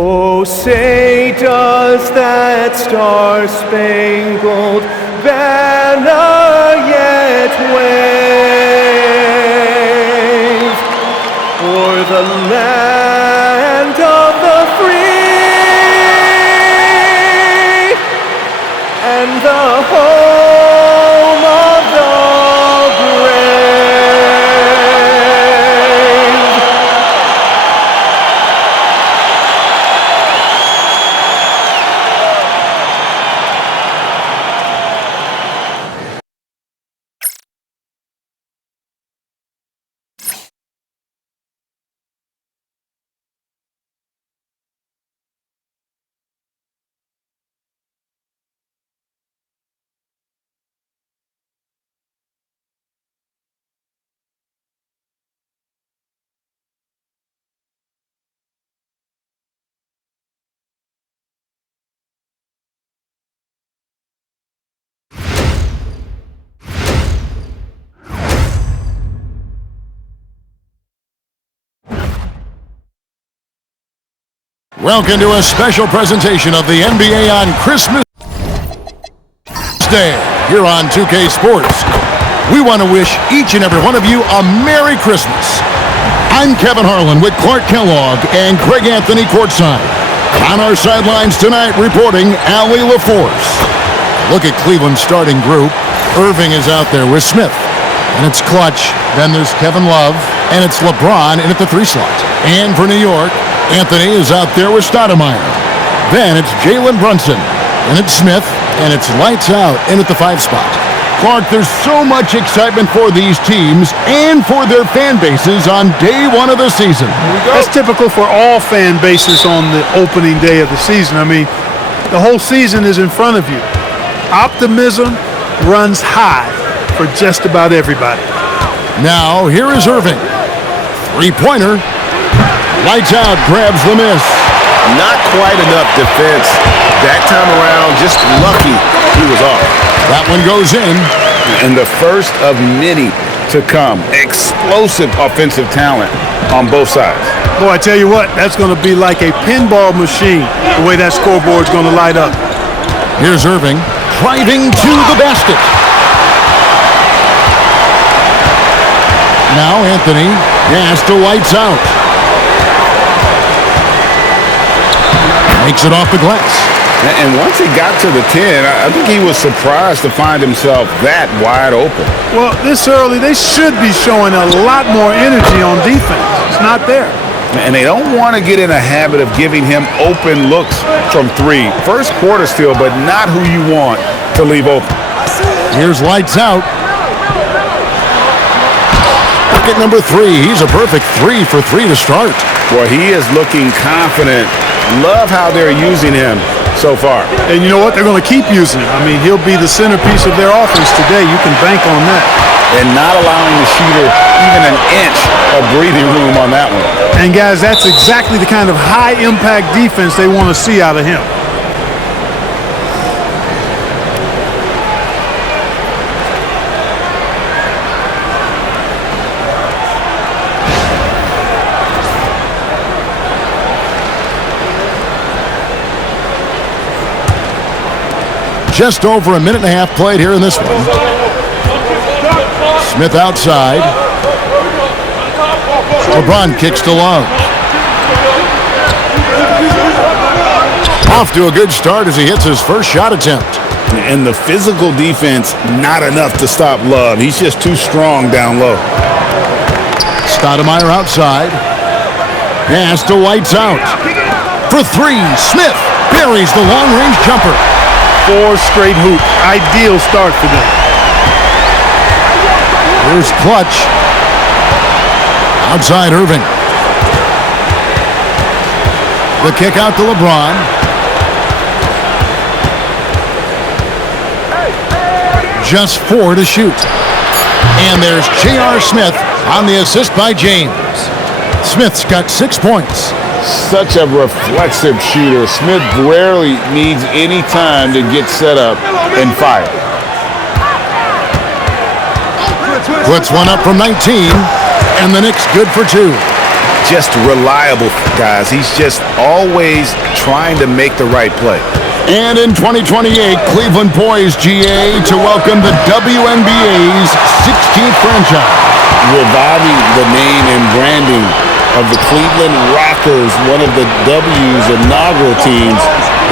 Oh, say does that star-spangled banner yet wave o'er the land of the free and the home of the Welcome to a special presentation of the NBA on Christmas Day here on 2K Sports. We want to wish each and every one of you a Merry Christmas. I'm Kevin Harlan with Clark Kellogg and Craig Anthony courtside. On our sidelines tonight reporting Allie LaForce. Look at Cleveland's starting group. Irving is out there with Smith. And it's Clutch. Then there's Kevin Love. And it's LeBron in at the 3 slot. And for New York, Anthony is out there with Stoudemire. Then it's Jalen Brunson. And it's Smith. And it's lights out in at the 5 spot. Clark, there's so much excitement for these teams and for their fan bases on day 1 of the season. That's typical for all fan bases on the opening day of the season. I mean, the whole season is in front of you. Optimism runs high for just about everybody. Now, here is Irving. 3-pointer. Lights out, grabs the miss. Not quite enough defense. That time around, just lucky he was off. That one goes in. And the first of many to come. Explosive offensive talent on both sides. Boy, I tell you what, that's going to be like a pinball machine, the way that scoreboard's going to light up. Here's Irving, driving to the basket. Now Anthony has to lights out. Makes it off the glass. And once he got to the 10, I think he was surprised to find himself that wide open. Well, this early, they should be showing a lot more energy on defense. It's not there. And they don't want to get in a habit of giving him open looks from 3. First quarter still, but not who you want to leave open. Here's lights out. Bucket number 3. He's a perfect 3 for 3 to start. Boy, he is looking confident. Love how they're using him so far. And you know what? They're going to keep using him. I mean, he'll be the centerpiece of their offense today. You can bank on that. And not allowing the shooter even an inch of breathing room on that one. And guys, that's exactly the kind of high-impact defense they want to see out of him. Just over a minute and a half played here in this one. Smith outside. LeBron kicks to Love. Off to a good start as he hits his first shot attempt. And the physical defense, not enough to stop Love. He's just too strong down low. Stoudemire outside. Pass to lights out. For 3, Smith buries the long-range jumper. 4 straight hoop. Ideal start for them. Here's Clutch. Outside Irving. The kick out to LeBron. Just 4 to shoot. And there's J.R. Smith on the assist by James. Smith's got 6 points. Such a reflexive shooter. Smith rarely needs any time to get set up and fire. Puts one up from 19, and the Knicks good for 2. just reliable, guys. He's just always trying to make the right play. And in 2028, Cleveland poised, GA, to welcome the WNBA's 16th franchise. Reviving the name and branding of the Cleveland Rockers, one of the W's inaugural teams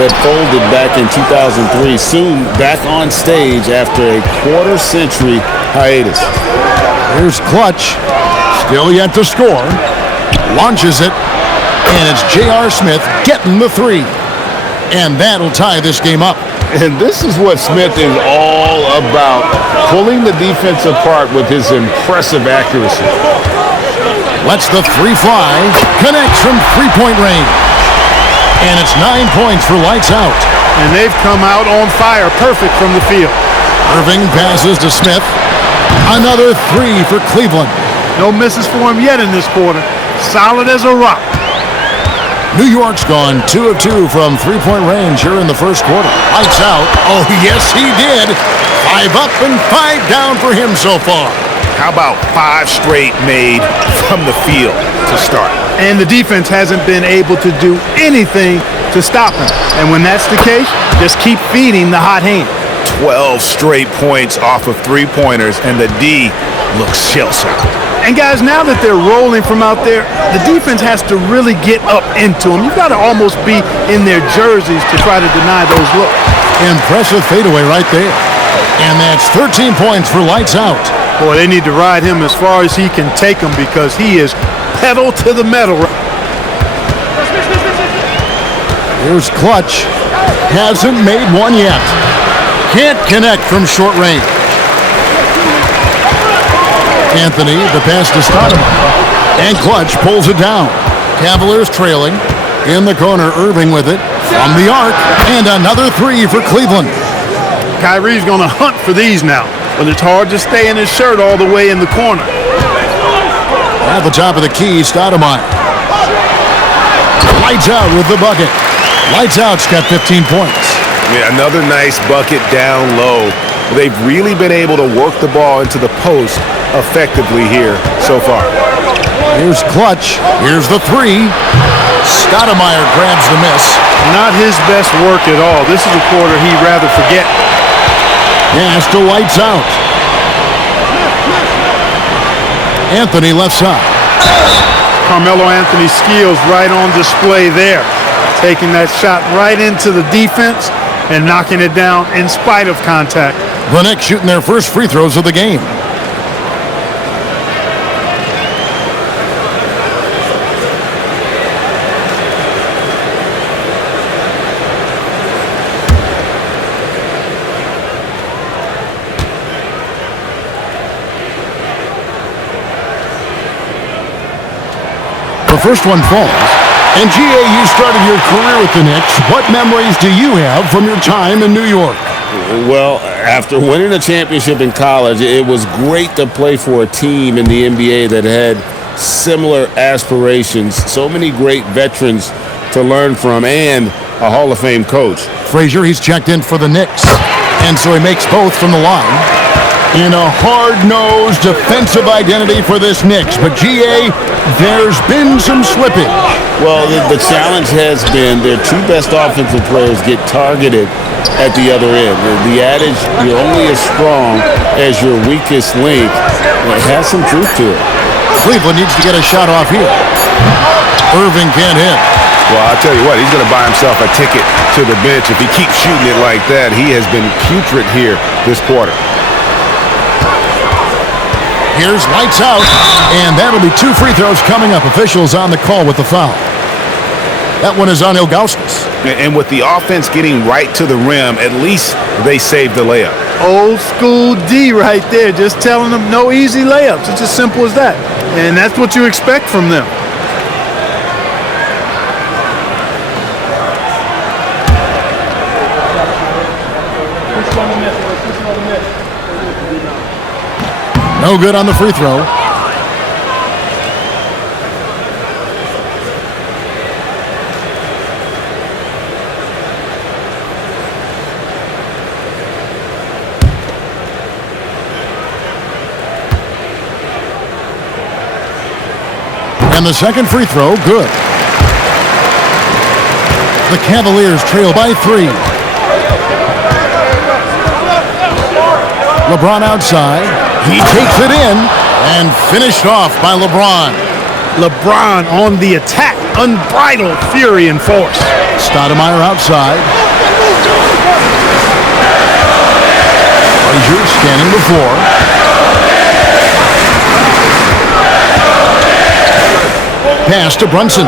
that folded back in 2003, soon back on stage after a quarter-century hiatus. Here's Clutch, still yet to score, launches it, and it's J.R. Smith getting the three. And that'll tie this game up. And this is what Smith is all about, pulling the defense apart with his impressive accuracy. Lets the three fly, connects from three-point range. And it's 9 points for lights out. And they've come out on fire, perfect from the field. Irving passes to Smith. Another three for Cleveland. No misses for him yet in this quarter. Solid as a rock. New York's gone 2 of 2 from three-point range here in the first quarter. Lights out. Oh, yes, he did. 5 up and 5 down for him so far. How about 5 straight made from the field to start? And the defense hasn't been able to do anything to stop him. And when that's the case, just keep feeding the hot hand. 12 straight points off of three-pointers, and the D looks shell-shocked. And guys, now that they're rolling from out there, the defense has to really get up into them. You've got to almost be in their jerseys to try to deny those looks. Impressive fadeaway right there. And that's 13 points for lights out. Boy, they need to ride him as far as he can take them because he is pedal to the metal. Here's Clutch. Hasn't made one yet. Can't connect from short range. Anthony, the pass to Stoudemire. And Clutch pulls it down. Cavaliers trailing. In the corner, Irving with it. From the arc. And another three for Cleveland. Kyrie's going to hunt for these now. But it's hard to stay in his shirt all the way in the corner. At the top of the key, Stoudemire. Lights out with the bucket. Lights out's got 15 points. Yeah, another nice bucket down low. They've really been able to work the ball into the post effectively here so far. Here's Clutch. Here's the three. Stoudemire grabs the miss. Not his best work at all. This is a quarter he'd rather forget. Pass to lights out. Anthony left side. Carmelo Anthony's skills right on display there. Taking that shot right into the defense and knocking it down in spite of contact. The Knicks shooting their first free throws of the game. The first one falls. And GA, you started your career with the Knicks. What memories do you have from your time in New York? Well, after winning a championship in college, it was great to play for a team in the NBA that had similar aspirations. So many great veterans to learn from and a Hall of Fame coach. Frazier, he's checked in for the Knicks. And so he makes both from the line. In a hard-nosed defensive identity for this Knicks. But GA, there's been some slippage. Well, the challenge has been their two best offensive players get targeted at the other end. The adage, you're only as strong as your weakest link, it has some truth to it. Cleveland needs to get a shot off here. Irving can't hit. Well, I'll tell you what, he's going to buy himself a ticket to the bench. If he keeps shooting it like that, he has been putrid here this quarter. Here's lights out, and that'll be 2 free throws coming up. Officials on the call with the foul. That one is on Ilgauskas. And with the offense getting right to the rim, at least they saved the layup. Old school D right there, just telling them no easy layups. It's as simple as that. And that's what you expect from them. No good on the free throw. And the second free throw, good. The Cavaliers trail by 3. LeBron outside. He takes it in and finished off by LeBron. LeBron on the attack. Unbridled fury and force. Stoudemire outside. Frazier scanning the floor. Pass to Brunson.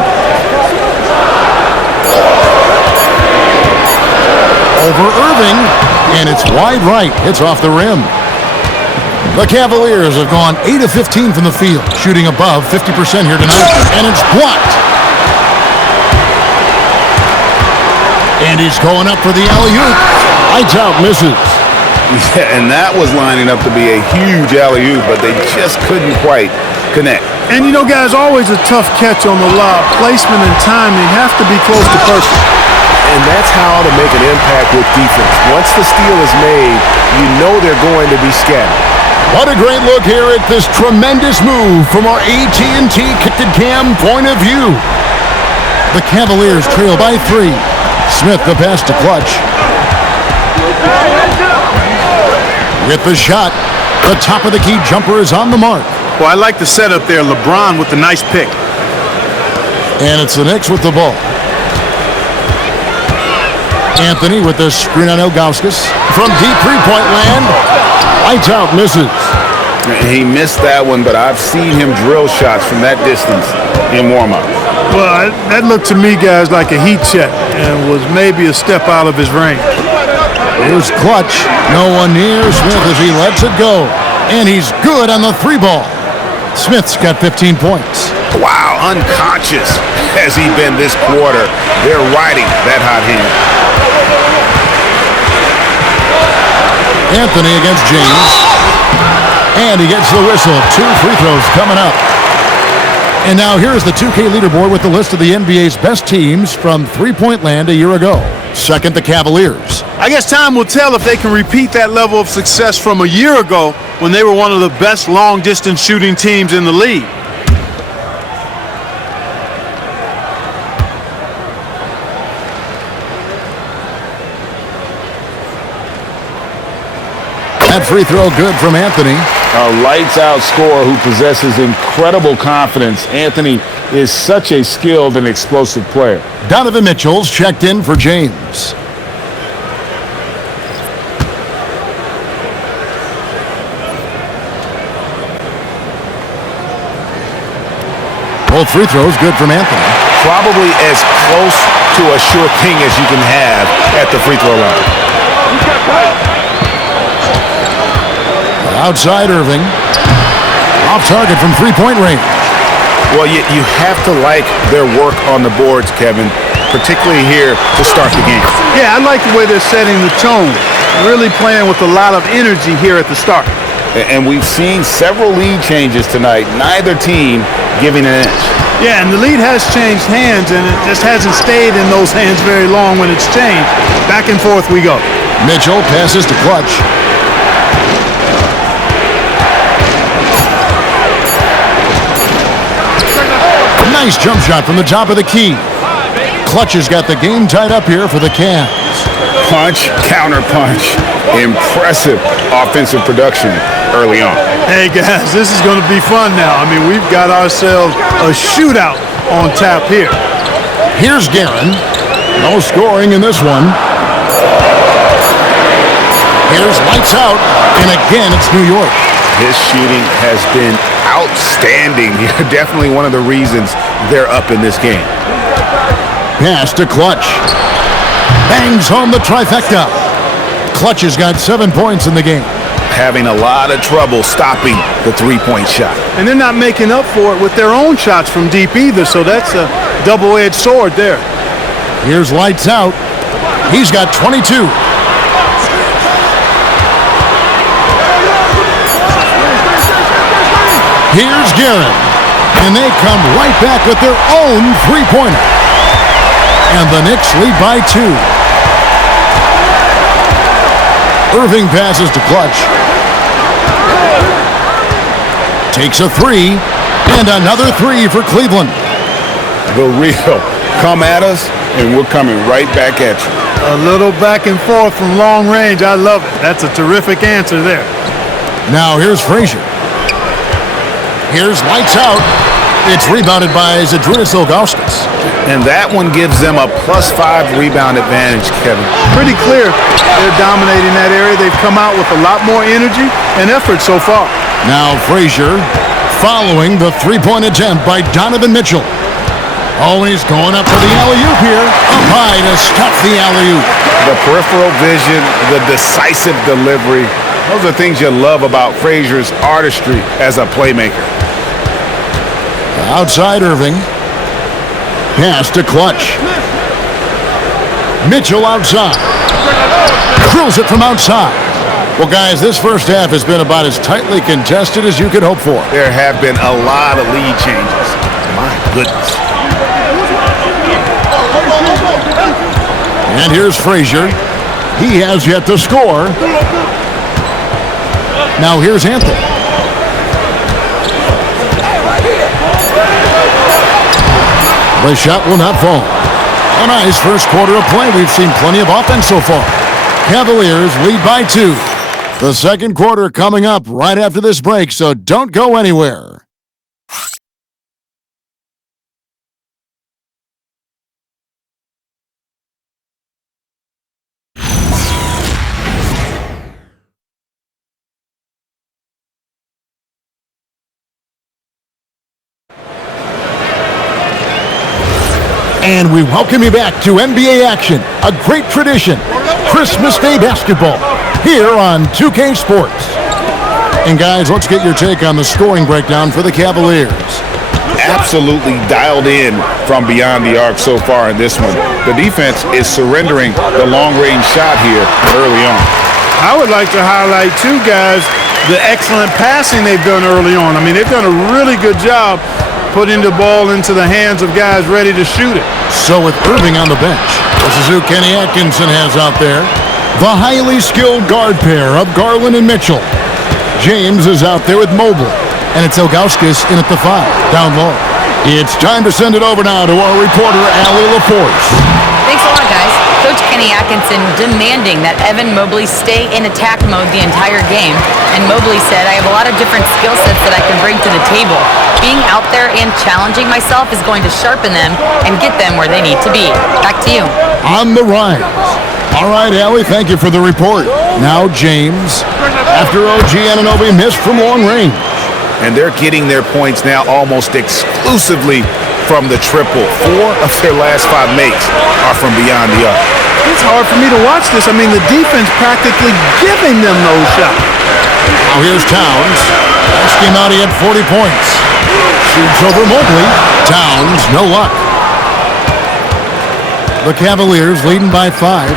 Over Irving, and it's wide right. Hits off the rim. The Cavaliers have gone 8 of 15 from the field, shooting above 50% here tonight, and it's blocked. And he's going up for the alley-oop. Lights out, misses. Yeah, and that was lining up to be a huge alley-oop, but they just couldn't quite connect. And you know, guys, always a tough catch on the lob. Placement and timing have to be close to perfect. And that's how to make an impact with defense. Once the steal is made, you know they're going to be scattered. What a great look here at this tremendous move from our AT&T Connected Cam point of view. The Cavaliers trail by 3. Smith the pass to Clutch. With the shot, the top of the key jumper is on the mark. Well, I like the setup there. LeBron with the nice pick. And it's the Knicks with the ball. Anthony with the screen on Ilgauskas. From deep three-point land. Lights out, misses. He missed that one, but I've seen him drill shots from that distance in warm-up. Well, that looked to me, guys, like a heat check and was maybe a step out of his range. Here's Clutch. No one near Smith as he lets it go. And he's good on the 3-ball. Smith's got 15 points. Wow, unconscious has he been this quarter. They're riding that hot hand. Anthony against James. And he gets the whistle. 2 free throws coming up. And now here's the 2K leaderboard with the list of the NBA's best teams from three-point land a year ago. Second, the Cavaliers. I guess time will tell if they can repeat that level of success from a year ago when they were one of the best long-distance shooting teams in the league. That free throw good from Anthony. A lights-out scorer who possesses incredible confidence. Anthony is such a skilled and explosive player. Donovan Mitchell's checked in for James. Both free throws good from Anthony. Probably as close to a sure thing as you can have at the free throw line. Outside Irving. Off target from three-point range. Well, you have to like their work on the boards, Kevin, particularly here to start the game. Yeah, I like the way they're setting the tone. Really playing with a lot of energy here at the start. And we've seen several lead changes tonight, neither team giving an inch. Yeah, and the lead has changed hands, and it just hasn't stayed in those hands very long when it's changed. Back and forth we go. Mitchell passes to Clutch. Nice jump shot from the top of the key. Clutch has got the game tied up here for the Cavs. Punch, counter punch. Impressive offensive production early on. Hey, guys, this is going to be fun now. I mean, we've got ourselves a shootout on tap here. Here's Guerin. No scoring in this one. Here's lights out, and again, it's New York. His shooting has been outstanding. Definitely one of the reasons they're up in this game. Pass to Clutch. Bangs home the trifecta. Clutch has got 7 points in the game. Having a lot of trouble stopping the three-point shot. And they're not making up for it with their own shots from deep either, so that's a double-edged sword there. Here's lights out. He's got 22. Here's Guerin. And they come right back with their own three-pointer. And the Knicks lead by 2. Irving passes to Clutch. Takes a 3. And another three for Cleveland. The real. Come at us, and we're coming right back at you. A little back and forth from long range. I love it. That's a terrific answer there. Now here's Frazier. Here's lights out. It's rebounded by Zydrunas Ilgauskas. And that one gives them a +5 rebound advantage, Kevin. Pretty clear they're dominating that area. They've come out with a lot more energy and effort so far. Now Frazier following the three-point attempt by Donovan Mitchell. Oh, and he's going up for the alley-oop here. Up high to stop the alley-oop. The peripheral vision, the decisive delivery. Those are things you love about Frazier's artistry as a playmaker. Outside Irving. Pass to Clutch. Mitchell outside. Drills it from outside. Well, guys, this first half has been about as tightly contested as you could hope for. There have been a lot of lead changes. My goodness. And here's Frazier. He has yet to score. Now here's Anthony. The shot will not fall. A nice first quarter of play. We've seen plenty of offense so far. Cavaliers lead by 2. The second quarter coming up right after this break, so don't go anywhere. And we welcome you back to NBA action, a great tradition, Christmas Day basketball, here on 2K Sports. And guys, let's get your take on the scoring breakdown for the Cavaliers. Absolutely dialed in from beyond the arc so far in this one. The defense is surrendering the long-range shot here early on. I would like to highlight, too, guys, the excellent passing they've done early on. I mean, they've done a really good job putting the ball into the hands of guys ready to shoot it. So with Irving on the bench, this is who Kenny Atkinson has out there. The highly skilled guard pair of Garland and Mitchell. James is out there with Mobley. And it's Ilgauskas in at the 5, down low. It's time to send it over now to our reporter, Allie LaForce. Thanks a lot, guys. Coach Kenny Atkinson demanding that Evan Mobley stay in attack mode the entire game. And Mobley said, I have a lot of different skill sets that I can bring to the table. Being out there and challenging myself is going to sharpen them and get them where they need to be. Back to you. On the rise. All right, Allie, thank you for the report. Now James, after OG Anunoby missed from long range. And they're getting their points now almost exclusively from the triple. 4 of their last 5 makes are from beyond the arc. It's hard for me to watch this. I mean, the defense practically giving them those shots. Now here's Towns. Last game out, he had 40 points. Shoots over Mobley. Towns, no luck. The Cavaliers leading by 5.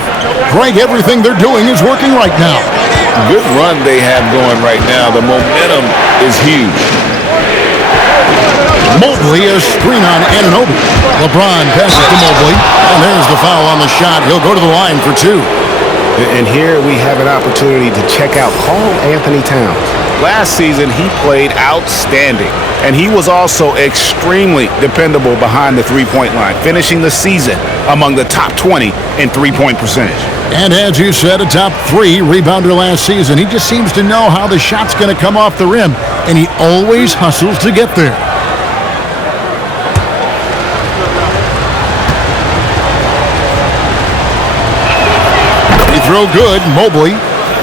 Greg, everything they're doing is working right now. Good run they have going right now. The momentum is huge. Mobley, a screen on Anunoby. LeBron passes to Mobley. And there's the foul on the shot. He'll go to the line for 2. And here we have an opportunity to check out Karl Anthony Towns. Last season, he played outstanding. And he was also extremely dependable behind the three-point line, finishing the season among the top 20 in three-point percentage. And as you said, a top 3 rebounder last season. He just seems to know how the shot's going to come off the rim, and he always hustles to get there. Free throw good, Mobley.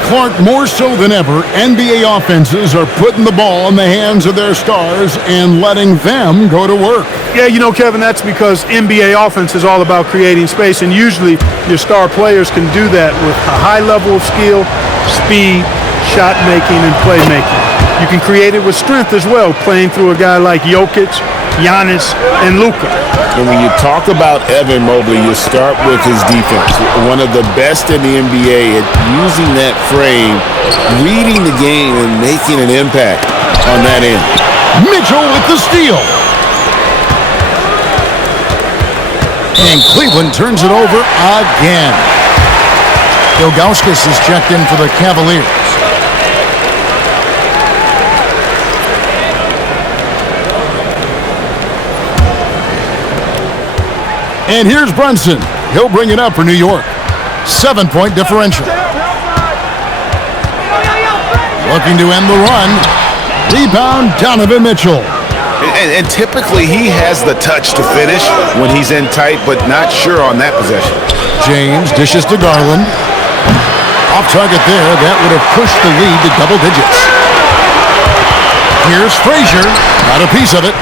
Clark, more so than ever, NBA offenses are putting the ball in the hands of their stars and letting them go to work. Yeah, you know, Kevin, that's because NBA offense is all about creating space, and usually your star players can do that with a high level of skill, speed, shot making, and playmaking. You can create it with strength as well, playing through a guy like Jokic, Giannis, and Luka. And when you talk about Evan Mobley, you start with his defense. One of the best in the NBA at using that frame, reading the game, and making an impact on that end. Mitchell with the steal. And Cleveland turns it over again. Ilgauskas is checked in for the Cavaliers. And here's Brunson. He'll bring it up for New York. 7-point differential. Looking to end the run. Rebound, Donovan Mitchell. And typically he has the touch to finish when he's in tight, but not sure on that possession. James dishes to Garland. Off target there. That would have pushed the lead to double digits. Here's Frazier. Got a piece of it.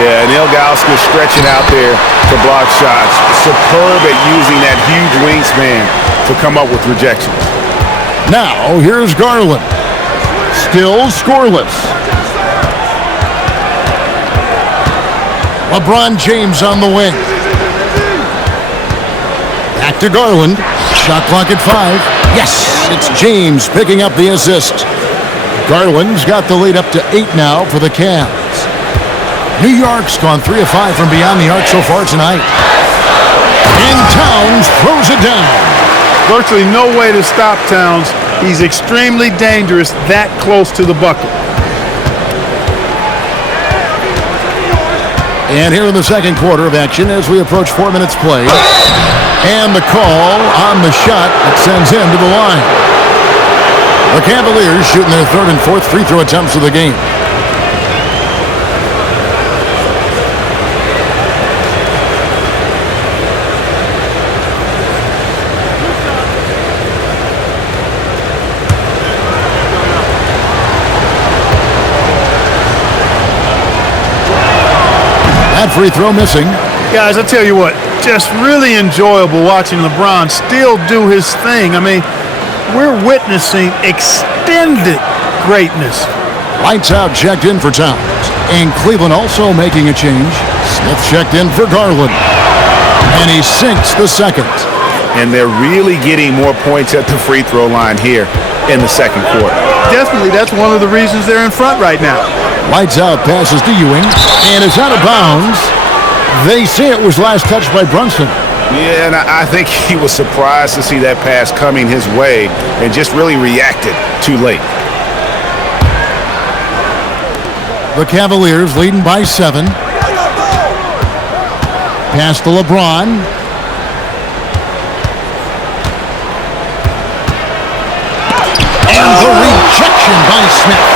Yeah, and Ilgauskas stretching out there to block shots. Superb at using that huge wingspan to come up with rejections. Now, here's Garland. Still scoreless. LeBron James on the wing. Back to Garland. Shot clock at 5. Yes, it's James picking up the assist. Garland's got the lead up to 8 now for the Cavs. New York's gone 3 of 5 from beyond the arc so far tonight. And Towns throws it down. Virtually no way to stop Towns. He's extremely dangerous that close to the bucket. And here in the second quarter of action as we approach 4 minutes played. And the call on the shot that sends him to the line. The Cavaliers shooting their third and fourth free throw attempts of the game. That free throw missing. Guys, I tell you what, just really enjoyable watching LeBron still do his thing. I mean, we're witnessing extended greatness. Lights out checked in for Towns. And Cleveland also making a change. Smith checked in for Garland. And he sinks the second. And they're really getting more points at the free throw line here in the second quarter. Definitely, that's one of the reasons they're in front right now. Lights out passes to Ewing. And it's out of bounds. They say it was last touched by Brunson. Yeah, and I think he was surprised to see that pass coming his way and just really reacted too late. The Cavaliers leading by 7. Pass to LeBron. And the rejection by Smith.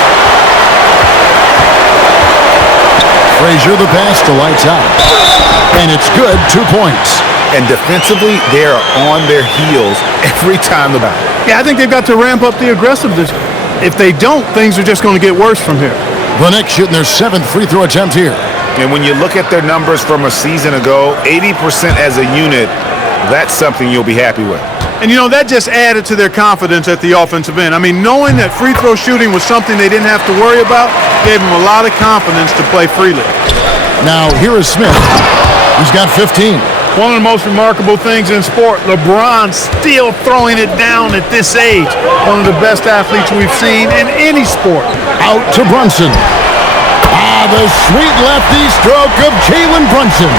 Frazier the pass to lights out. And it's good, 2 points. And defensively, they are on their heels every time the battle. Yeah, I think they've got to ramp up the aggressiveness. If they don't, things are just going to get worse from here. The Knicks shooting their 7th free throw attempt here. And when you look at their numbers from a season ago, 80% as a unit, that's something you'll be happy with. And, you know, that just added to their confidence at the offensive end. I mean, knowing that free throw shooting was something they didn't have to worry about gave them a lot of confidence to play freely. Now, here is Smith. He's got 15. One of the most remarkable things in sport, LeBron still throwing it down at this age. One of the best athletes we've seen in any sport. Out to Brunson. The sweet lefty stroke of Jalen Brunson.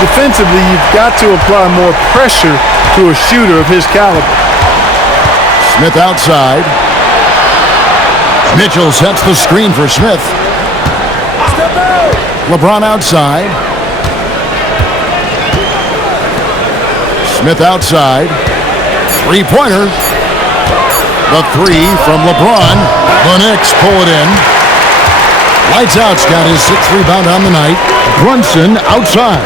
Defensively, you've got to apply more pressure to a shooter of his caliber. Smith outside. Mitchell sets the screen for Smith. LeBron outside. Smith outside. Three-pointer. The 3 from LeBron. The Knicks pull it in. Lights out's got his 6th rebound on the night. Brunson outside.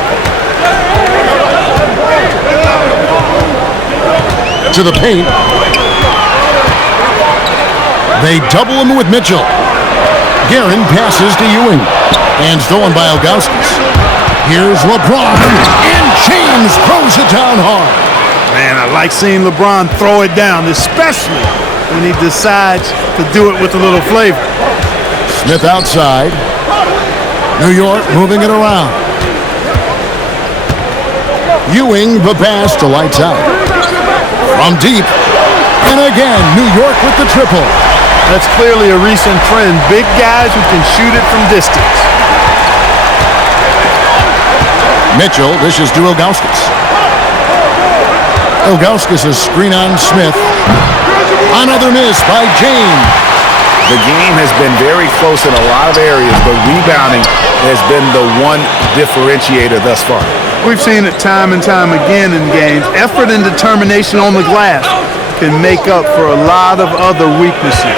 To the paint. They double him with Mitchell. Guerin passes to Ewing. And stolen by Ilgauskas. Here's LeBron. And James throws it down hard. Man, I like seeing LeBron throw it down, especially when he decides to do it with a little flavor. Smith outside. New York moving it around. Ewing the pass to lights out. From deep. And again, New York with the triple. That's clearly a recent trend. Big guys who can shoot it from distance. Mitchell dishes to Ilgauskas. Ilgauskas' screen on Smith. Another miss by James. The game has been very close in a lot of areas, but rebounding has been the one differentiator thus far. We've seen it time and time again in games. Effort and determination on the glass can make up for a lot of other weaknesses.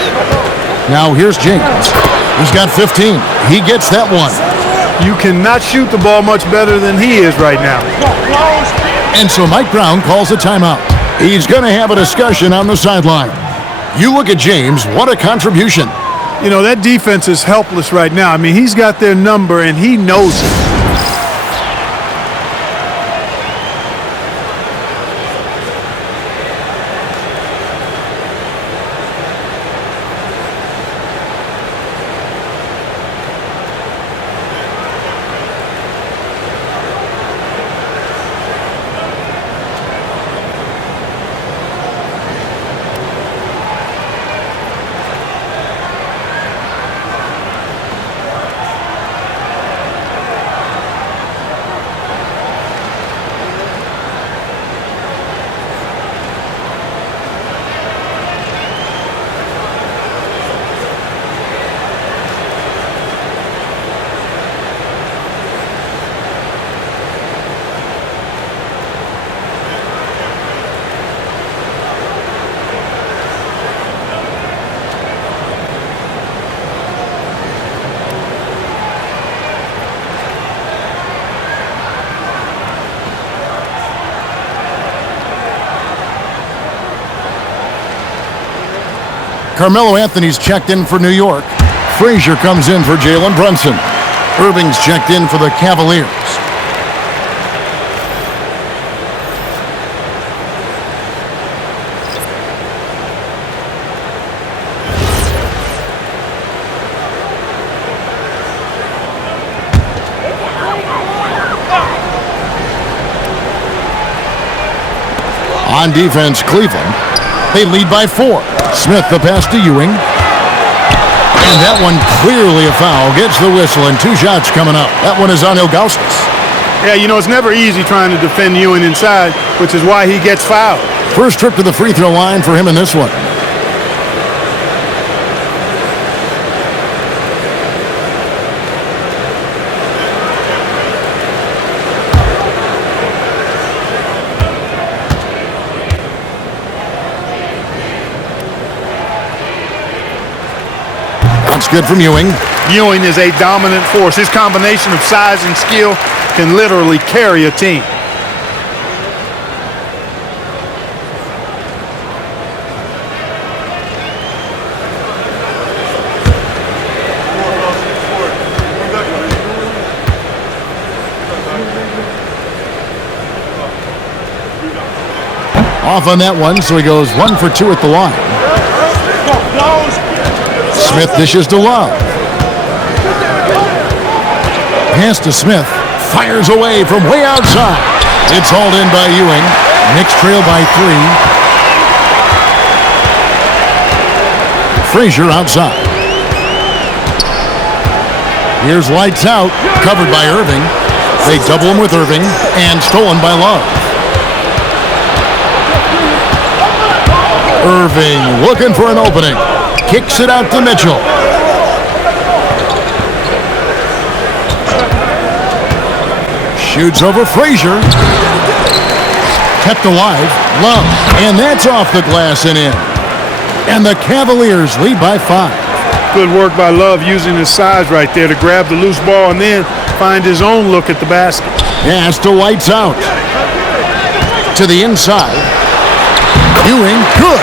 Now here's James. He's got 15. He gets that one. You cannot shoot the ball much better than he is right now. And so Mike Brown calls a timeout. He's going to have a discussion on the sideline. You look at James, what a contribution. You know, that defense is helpless right now. I mean, he's got their number, and he knows it. Carmelo Anthony's checked in for New York. Frazier comes in for Jalen Brunson. Irving's checked in for the Cavaliers. On defense, Cleveland. They lead by 4. Smith the pass to Ewing. And that one clearly a foul. Gets the whistle and 2 shots coming up. That one is on Ilgauskas. Yeah, you know, it's never easy trying to defend Ewing inside, which is why he gets fouled. First trip to the free throw line for him in this one. That's good from Ewing. Ewing is a dominant force. His combination of size and skill can literally carry a team. Off on that one, so he goes 1 for 2 at the line. Smith dishes to Love. Pass to Smith. Fires away from way outside. It's hauled in by Ewing. Knicks trail by 3. Frazier outside. Here's lights out. Covered by Irving. They double him with Irving. And stolen by Love. Irving looking for an opening. Kicks it out to Mitchell. Shoots over Frazier. Kept alive. Love. And that's off the glass and in. And the Cavaliers lead by 5. Good work by Love using his size right there to grab the loose ball and then find his own look at the basket. Pass to lights out. To the inside. Ewing, good.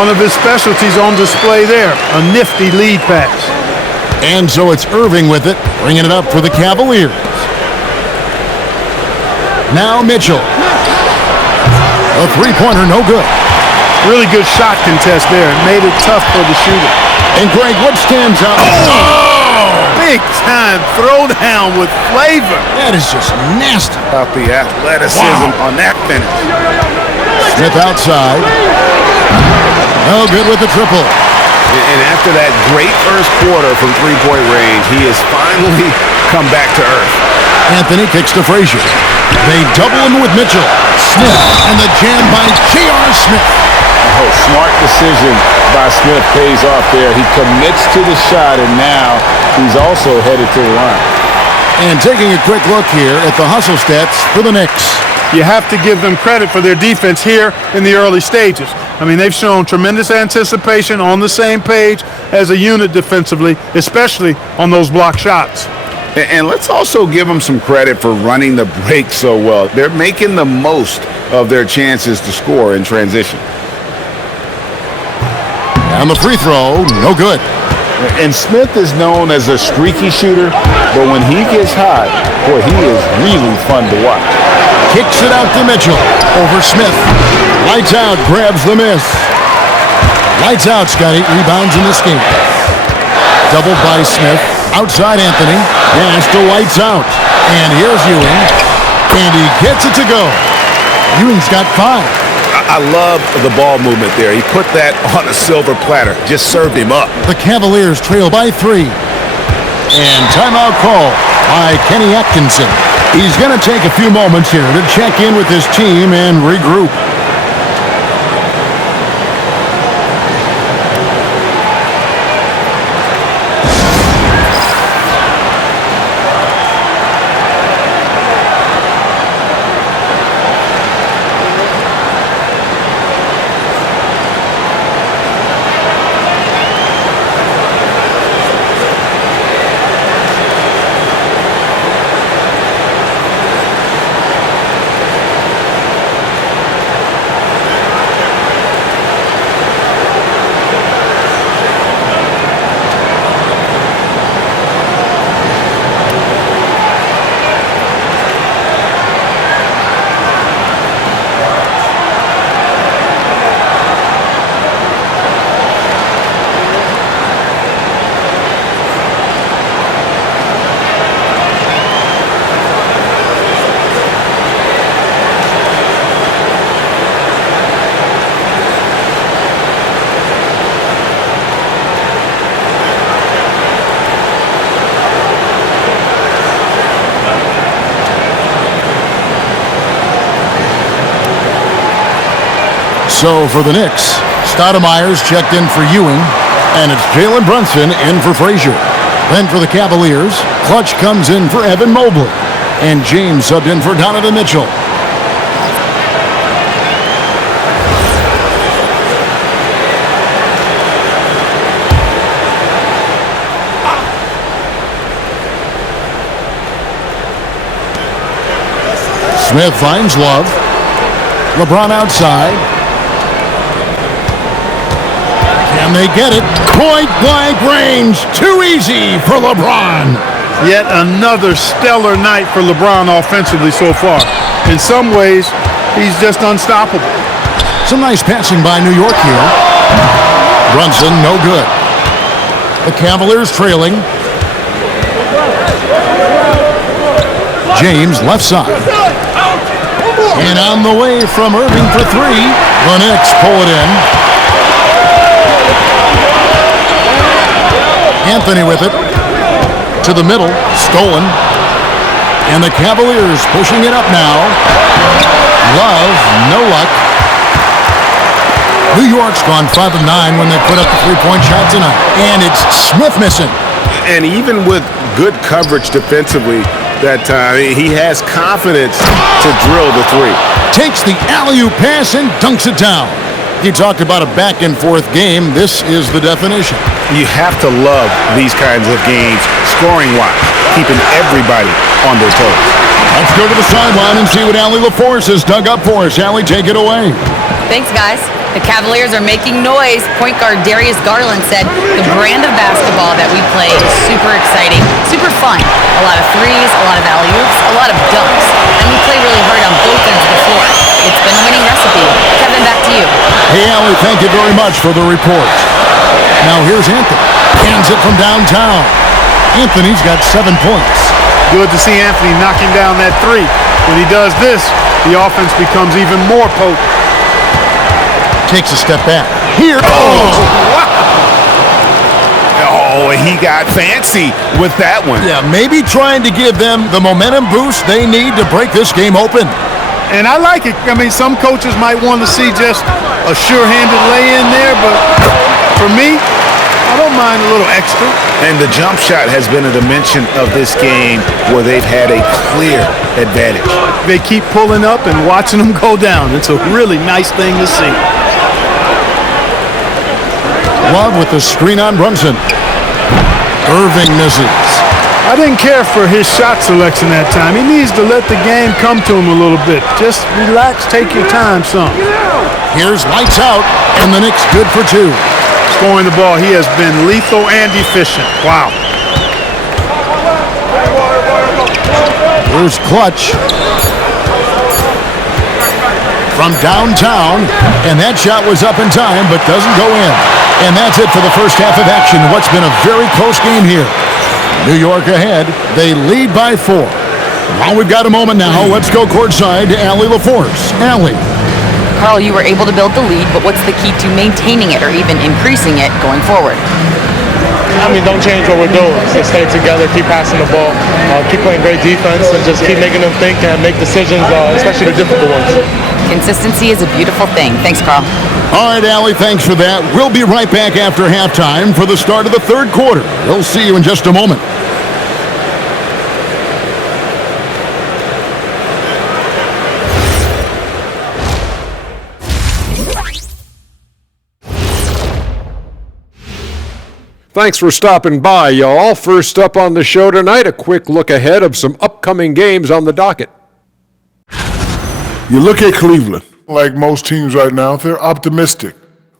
One of his specialties on display there, a nifty lead pass. And so it's Irving with it, bringing it up for the Cavaliers. Now Mitchell. A three-pointer, no good. Really good shot contest there. It made it tough for the shooter. And Greg, what stands out? Oh! Big time throwdown with flavor. That is just nasty. About the athleticism on that finish. Smith outside. No good with the triple. And after that great first quarter from three-point range, he has finally come back to earth. Anthony kicks to Frazier. They double him with Mitchell. Smith and the jam by J.R. Smith. Oh, smart decision by Smith pays off there. He commits to the shot, and now he's also headed to the line. And taking a quick look here at the hustle stats for the Knicks. You have to give them credit for their defense here in the early stages. I mean, they've shown tremendous anticipation, on the same page as a unit defensively, especially on those block shots. And let's also give them some credit for running the break so well. They're making the most of their chances to score in transition. And the free throw, no good. And Smith is known as a streaky shooter, but when he gets hot, boy, he is really fun to watch. Kicks it out to Mitchell. Over Smith. Lights out, grabs the miss. Lights out, Scotty. Rebounds in this game. Doubled by Smith. Outside Anthony. Pass to Lights out. And here's Ewing. And he gets it to go. Ewing's got 5. I love the ball movement there. He put that on a silver platter. Just served him up. The Cavaliers trail by 3. And timeout call by Kenny Atkinson. He's going to take a few moments here to check in with his team and regroup. So for the Knicks, Stoudemire's checked in for Ewing, and it's Jalen Brunson in for Frazier. Then for the Cavaliers, Clutch comes in for Evan Mobley, and James subbed in for Donovan Mitchell. Smith finds Love. LeBron outside. Can they get it? Point-blank range. Too easy for LeBron. Yet another stellar night for LeBron offensively so far. In some ways, he's just unstoppable. Some nice passing by New York here. Brunson, no good. The Cavaliers trailing. James, left side. And on the way from Irving for 3. The Knicks pull it in. Anthony with it. To the middle. Stolen. And the Cavaliers pushing it up now. Love, no luck. New York's gone 5 of 9 when they put up the three-point shot tonight. And it's Smith missing. And even with good coverage defensively that time, he has confidence to drill the 3. Takes the alley-oop pass and dunks it down. You talked about a back-and-forth game. This is the definition. You have to love these kinds of games, scoring-wise, keeping everybody on their toes. Let's go to the sideline and see what Allie LaForce has dug up for us. Allie, take it away. Thanks, guys. The Cavaliers are making noise. Point guard Darius Garland said the brand of basketball that we play is super exciting, super fun. A lot of threes, a lot of alley-oops, a lot of dunks. And we play really hard on both ends of the floor. It's been a winning recipe. Kevin, back to you. Hey, Allie, thank you very much for the report. Now here's Anthony. Hands it from downtown. Anthony's got 7 points. Good to see Anthony knocking down that 3. When he does this, the offense becomes even more potent. Takes a step back. Here. Oh, he got fancy with that one. Yeah, maybe trying to give them the momentum boost they need to break this game open. And I like it. I mean, some coaches might want to see just a sure-handed lay-in there, but for me, I don't mind a little extra. And the jump shot has been a dimension of this game where they've had a clear advantage. They keep pulling up and watching them go down. It's a really nice thing to see. Love with the screen on Brunson. Irving misses. I didn't care for his shot selection that time. He needs to let the game come to him a little bit. Just relax, take your time some. Here's lights out, and the Knicks good for 2. Scoring the ball, he has been lethal and efficient. Wow. Here's Clutch. From downtown, and that shot was up in time, but doesn't go in. And that's it for the first half of action. What's been a very close game here. New York ahead. They lead by 4. Well, we've got a moment now. Let's go courtside to Allie LaForce. Allie. Carl, you were able to build the lead, but what's the key to maintaining it or even increasing it going forward? I mean, don't change what we're doing. Just stay together, keep passing the ball, keep playing great defense, and just keep making them think and make decisions, especially the difficult ones. Consistency is a beautiful thing. Thanks, Carl. All right, Allie, thanks for that. We'll be right back after halftime for the start of the third quarter. We'll see you in just a moment. Thanks for stopping by, y'all. First up on the show tonight, a quick look ahead of some upcoming games on the docket. You look at Cleveland, like most teams right now, they're optimistic.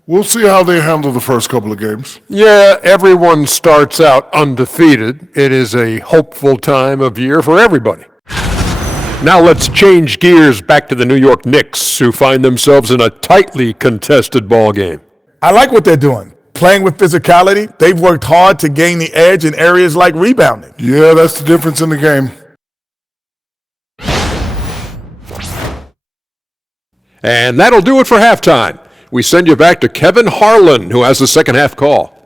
We'll see how they handle the first couple of games. Yeah, everyone starts out undefeated. It is a hopeful time of year for everybody. Now let's change gears back to the New York Knicks, who find themselves in a tightly contested ball game. I like what they're doing. Playing with physicality, they've worked hard to gain the edge in areas like rebounding. Yeah, that's the difference in the game. And that'll do it for halftime. We send you back to Kevin Harlan, who has the second half call.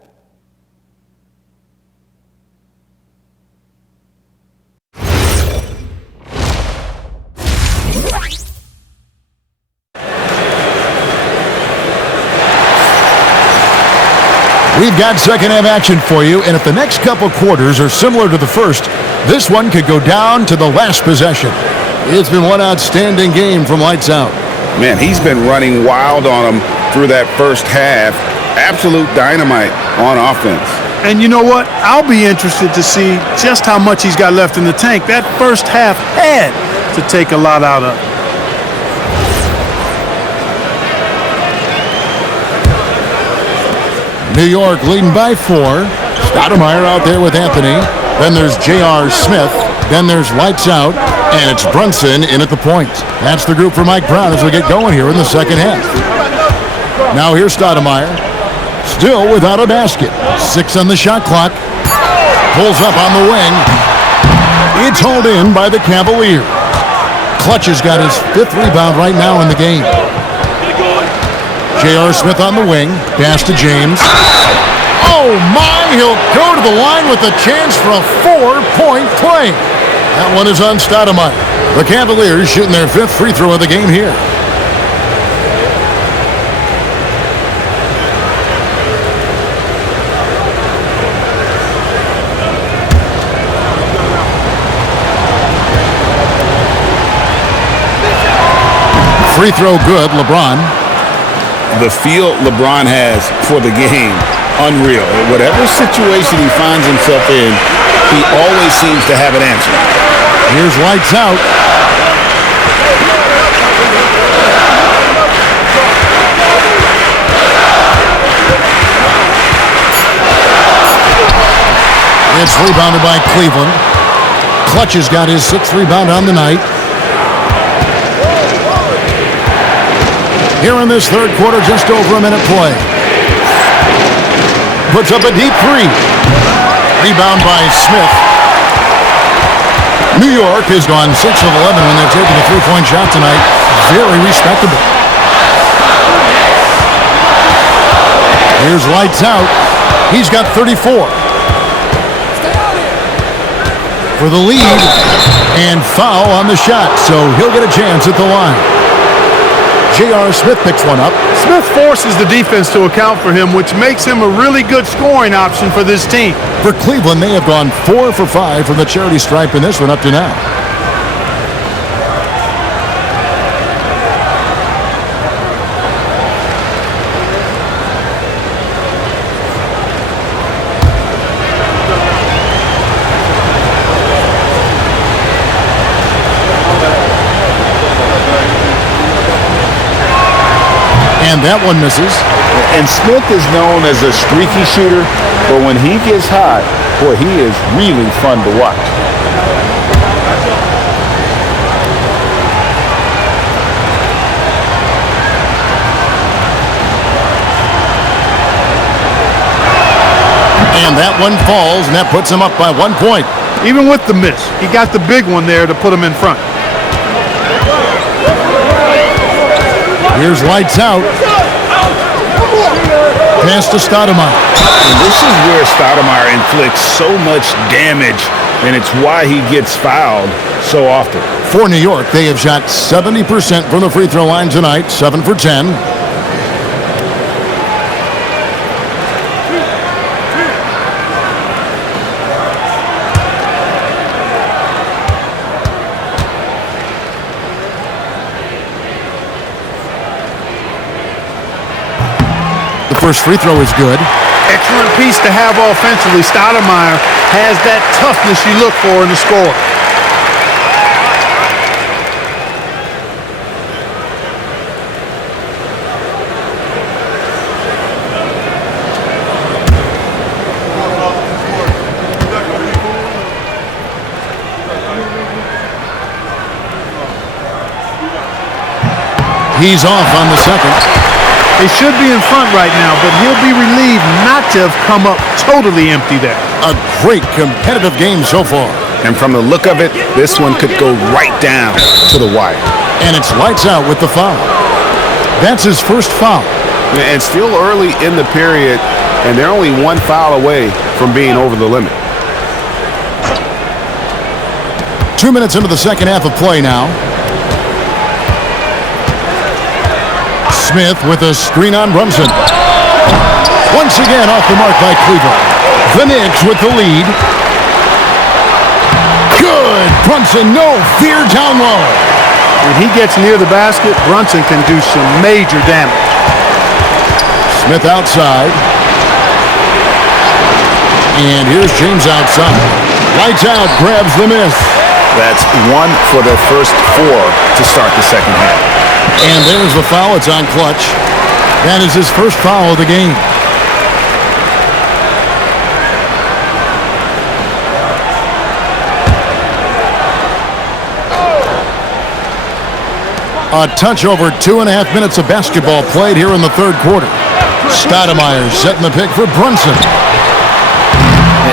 We've got second half action for you, and if the next couple quarters are similar to the first, this one could go down to the last possession. It's been one outstanding game from lights out. Man, he's been running wild on them through that first half. Absolute dynamite on offense. And you know what? I'll be interested to see just how much he's got left in the tank. That first half had to take a lot out of it. New York leading by 4. Stoudemire out there with Anthony. Then there's J.R. Smith. Then there's lights out. And it's Brunson in at the point. That's the group for Mike Brown as we get going here in the second half. Now here's Stoudemire. Still without a basket. 6 on the shot clock. Pulls up on the wing. It's hauled in by the Cavaliers. Clutch has got his 5th rebound right now in the game. J.R. Smith on the wing. Pass to James. Oh my! He'll go to the line with a chance for a 4-point play. That one is on Stoudemire. The Cavaliers shooting their 5th free throw of the game here. Free throw good, LeBron. The feel LeBron has for the game, unreal. Whatever situation he finds himself in, he always seems to have an answer. Here's lights out. It's rebounded by Cleveland. Clutch has got his 6th rebound on the night. Here in this third quarter, just over a minute play. Puts up a deep 3. Rebound by Smith. New York has gone 6 of 11 when they're taking a 3-point shot tonight. Very respectable. Here's lights out. He's got 34. For the lead. And foul on the shot, so he'll get a chance at the line. J.R. Smith picks one up. Smith forces the defense to account for him, which makes him a really good scoring option for this team. For Cleveland, they have gone 4 for 5 from the charity stripe in this one up to now. And that one misses. And Smith is known as a streaky shooter, but when he gets hot, boy, he is really fun to watch. And that one falls, and that puts him up by 1 point. Even with the miss, he got the big one there to put him in front. Here's lights out. Pass to Stoudemire. And this is where Stoudemire inflicts so much damage, and it's why he gets fouled so often. For New York, they have shot 70% from the free throw line tonight, 7 for 10. First free throw is good. Excellent piece to have offensively. Stoudemire has that toughness you look for in the score. He's off on the second. They should be in front right now, but he'll be relieved not to have come up totally empty there. A great competitive game so far. And from the look of it, this one could go right down to the wire. And it's lights out with the foul. That's his first foul. And still early in the period, and they're only 1 foul away from being over the limit. 2 minutes into the second half of play now. Smith with a screen on Brunson. Once again off the mark by Cleveland. The Knicks with the lead. Good! Brunson, no fear down low. When he gets near the basket, Brunson can do some major damage. Smith outside. And here's James outside. Lights out, grabs the miss. That's 1 for their first 4 to start the second half. And there's the foul. It's on Clutch. That is his first foul of the game. A touch over 2.5 minutes of basketball played here in the third quarter. Stoudemire setting the pick for Brunson.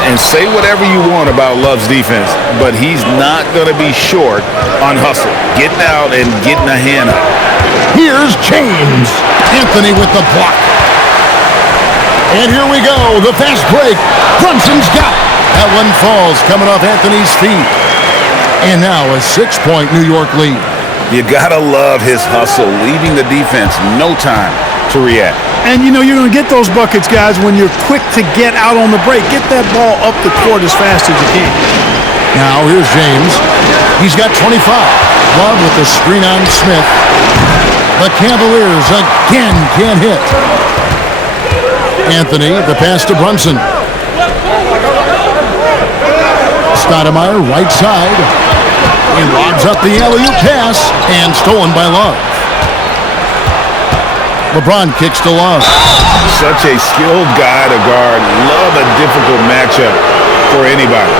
And say whatever you want about Love's defense, but he's not going to be short on hustle, getting out and getting a hand up. Here's James. Anthony with the block. And here we go, the fast break. Brunson's got it. That one falls coming off Anthony's feet. And now a 6-point New York lead. You got to love his hustle, leaving the defense no time to react. And you know you're going to get those buckets, guys, when you're quick to get out on the break. Get that ball up the court as fast as you can. Now here's James. He's got 25. Love with the screen on Smith. The Cavaliers again can't hit. Anthony, the pass to Brunson. Stoudemire, right side. He lobs up the alley-oop pass and stolen by Love. LeBron kicks to Love. Such a skilled guy to guard. Love a difficult matchup for anybody.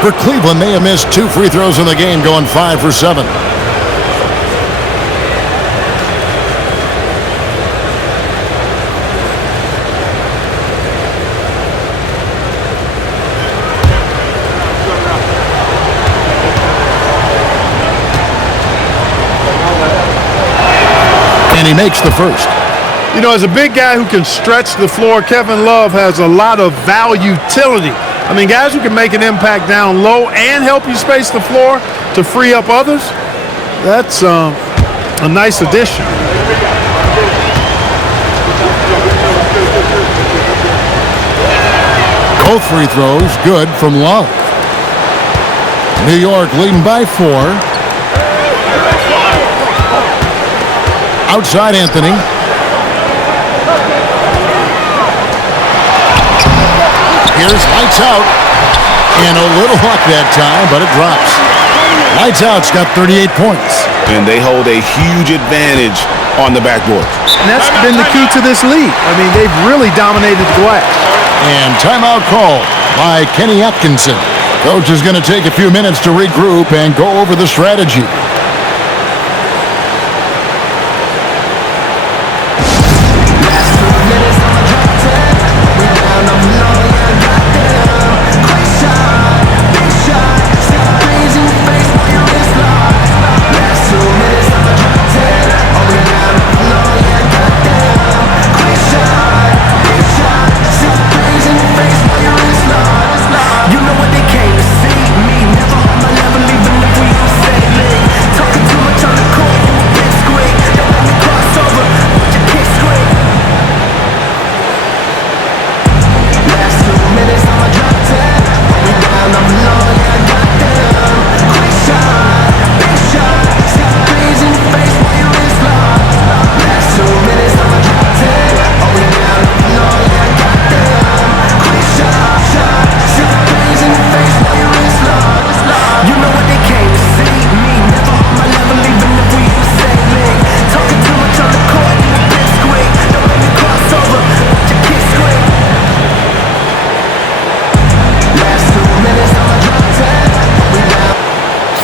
For Cleveland, they have missed 2 free throws in the game, going 5 for 7. And he makes the first. You know, as a big guy who can stretch the floor, Kevin Love has a lot of utility. I mean, guys who can make an impact down low and help you space the floor to free up others, That's a nice addition. Both free throws good from Love. New York leading by 4. Outside Anthony. Here's lights out. And a little luck that time, but it drops. Lights out's got 38 points. And they hold a huge advantage on the backboard. And that's been the key to this league. I mean, they've really dominated the glass. And timeout call by Kenny Atkinson. Coach is going to take a few minutes to regroup and go over the strategy.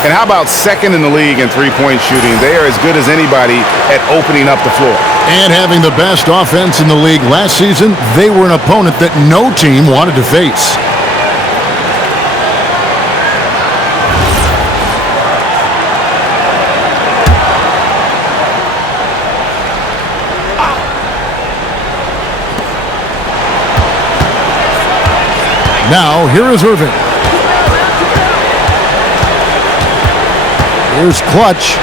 And how about second in the league in three-point shooting? They are as good as anybody at opening up the floor. And having the best offense in the league last season, they were an opponent that no team wanted to face. Now, here is Irving. Here's Clutch.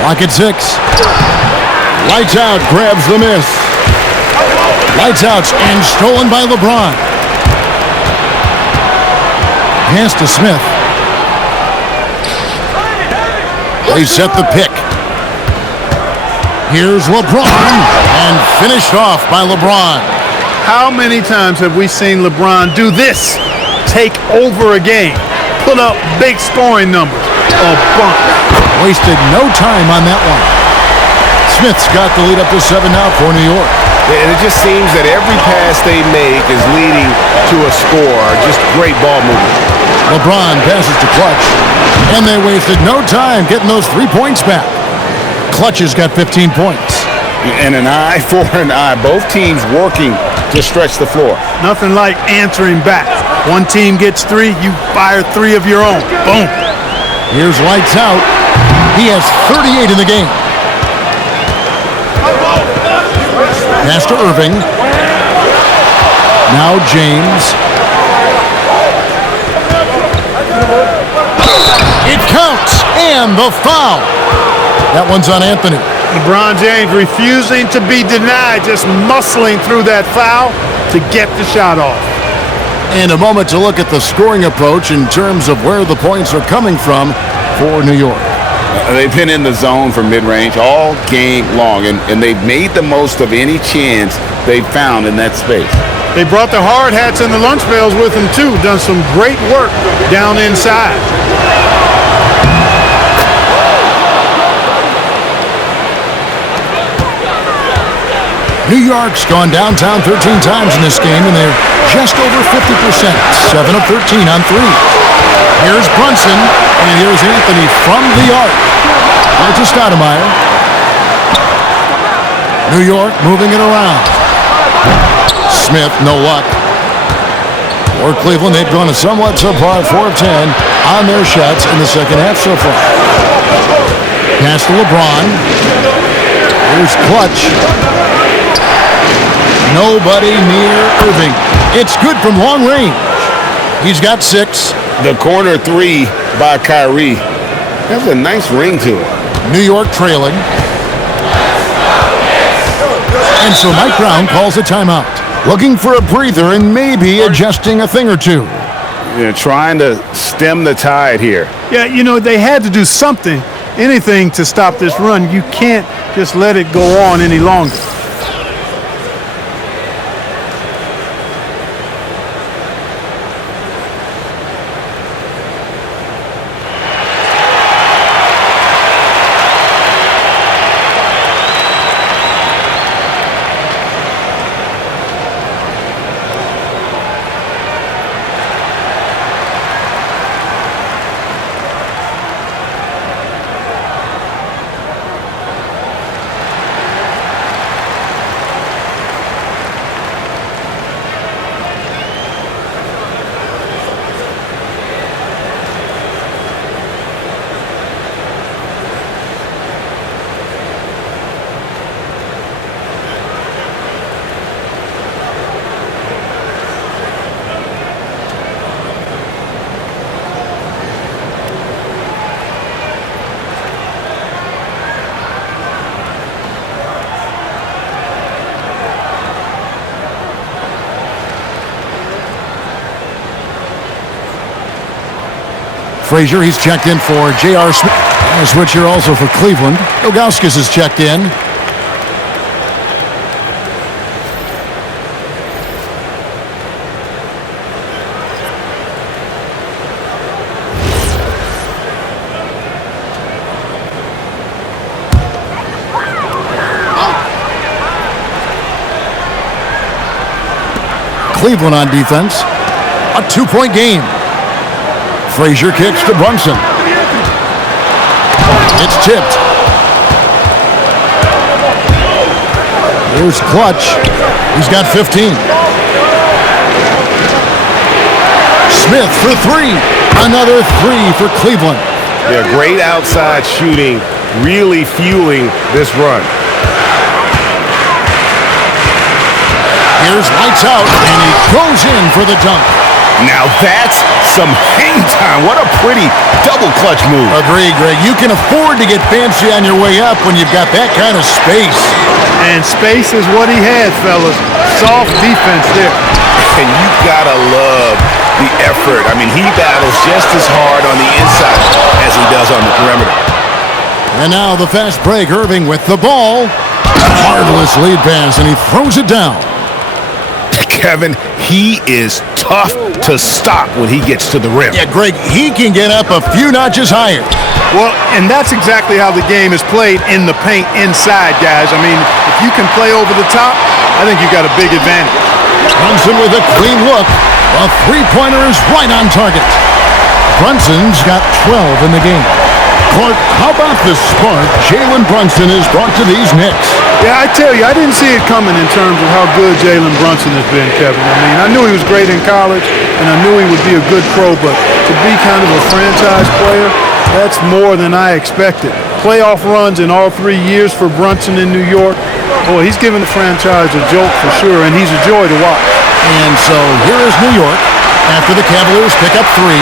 Lock at 6. Lights out, grabs the miss. Lights out, and stolen by LeBron. Pass to Smith. They set the pick. Here's LeBron, and finished off by LeBron. How many times have we seen LeBron do this? Take over a game. Put up big scoring numbers. A bunch. Wasted no time on that one. Smith's got the lead up to 7 now for New York. And it just seems that every pass they make is leading to a score. Just great ball movement. LeBron passes to Clutch. And they wasted no time getting those 3 points back. Clutch has got 15 points. And an eye for an eye. Both teams working to stretch the floor. Nothing like answering back. One team gets 3, you fire 3 of your own. Boom. Here's lights out. He has 38 in the game. Pass to Irving. Now James. It counts, and the foul. That one's on Anthony. LeBron James refusing to be denied, just muscling through that foul to get the shot off. And a moment to look at the scoring approach in terms of where the points are coming from for New York. They've been in the zone for mid-range all game long, and they've made the most of any chance they've found in that space. They brought the hard hats and the lunch pails with them, too. Done some great work down inside. New York's gone downtown 13 times in this game, and they're just over 50%. 7 of 13 on 3. Here's Brunson, and here's Anthony from the arc. Out to Stoudemire. New York moving it around. Smith, no luck. For Cleveland, they've gone a somewhat subpar 4 of 10 on their shots in the second half so far. Pass to LeBron. Here's Clutch. Nobody near Irving. It's good from long range. He's got 6. The corner 3 by Kyrie Has a nice ring to it. New York trailing. And so Mike Brown calls a timeout. Looking for a breather and maybe adjusting a thing or two. Trying to stem the tide here. Yeah, you know, they had to do something, anything to stop this run. You can't just let it go on any longer. Frazier, he's checked in for J.R. Smith. A switch here also for Cleveland. Ilgauskas is checked in. Cleveland on defense. A 2-point game. Frazier kicks to Brunson. It's tipped. Here's Clutch. He's got 15. Smith for 3. Another 3 for Cleveland. Yeah, great outside shooting, really fueling this run. Here's lights out, and he goes in for the dunk. Now that's some hang time. What a pretty double clutch move. Agreed, Greg. You can afford to get fancy on your way up when you've got that kind of space. And space is what he had, fellas. Soft defense there. And you gotta love the effort. I mean, he battles just as hard on the inside as he does on the perimeter. And now the fast break. Irving with the ball. Marvelous lead pass, and he throws it down. Kevin, he is tough to stop when he gets to the rim. Yeah, Greg, he can get up a few notches higher. Well, and that's exactly how the game is played in the paint inside, guys. I mean, if you can play over the top, I think you got a big advantage. Brunson with a clean look. A three-pointer is right on target. Brunson's got 12 in the game. Clark, how about the spark Jalen Brunson has brought to these Knicks? Yeah, I tell you, I didn't see it coming in terms of how good Jalen Brunson has been, Kevin. I mean, I knew he was great in college, and I knew he would be a good pro, but to be kind of a franchise player, that's more than I expected. Playoff runs in all 3 years for Brunson in New York. Boy, he's given the franchise a jolt for sure, and he's a joy to watch. And so here is New York after the Cavaliers pick up 3.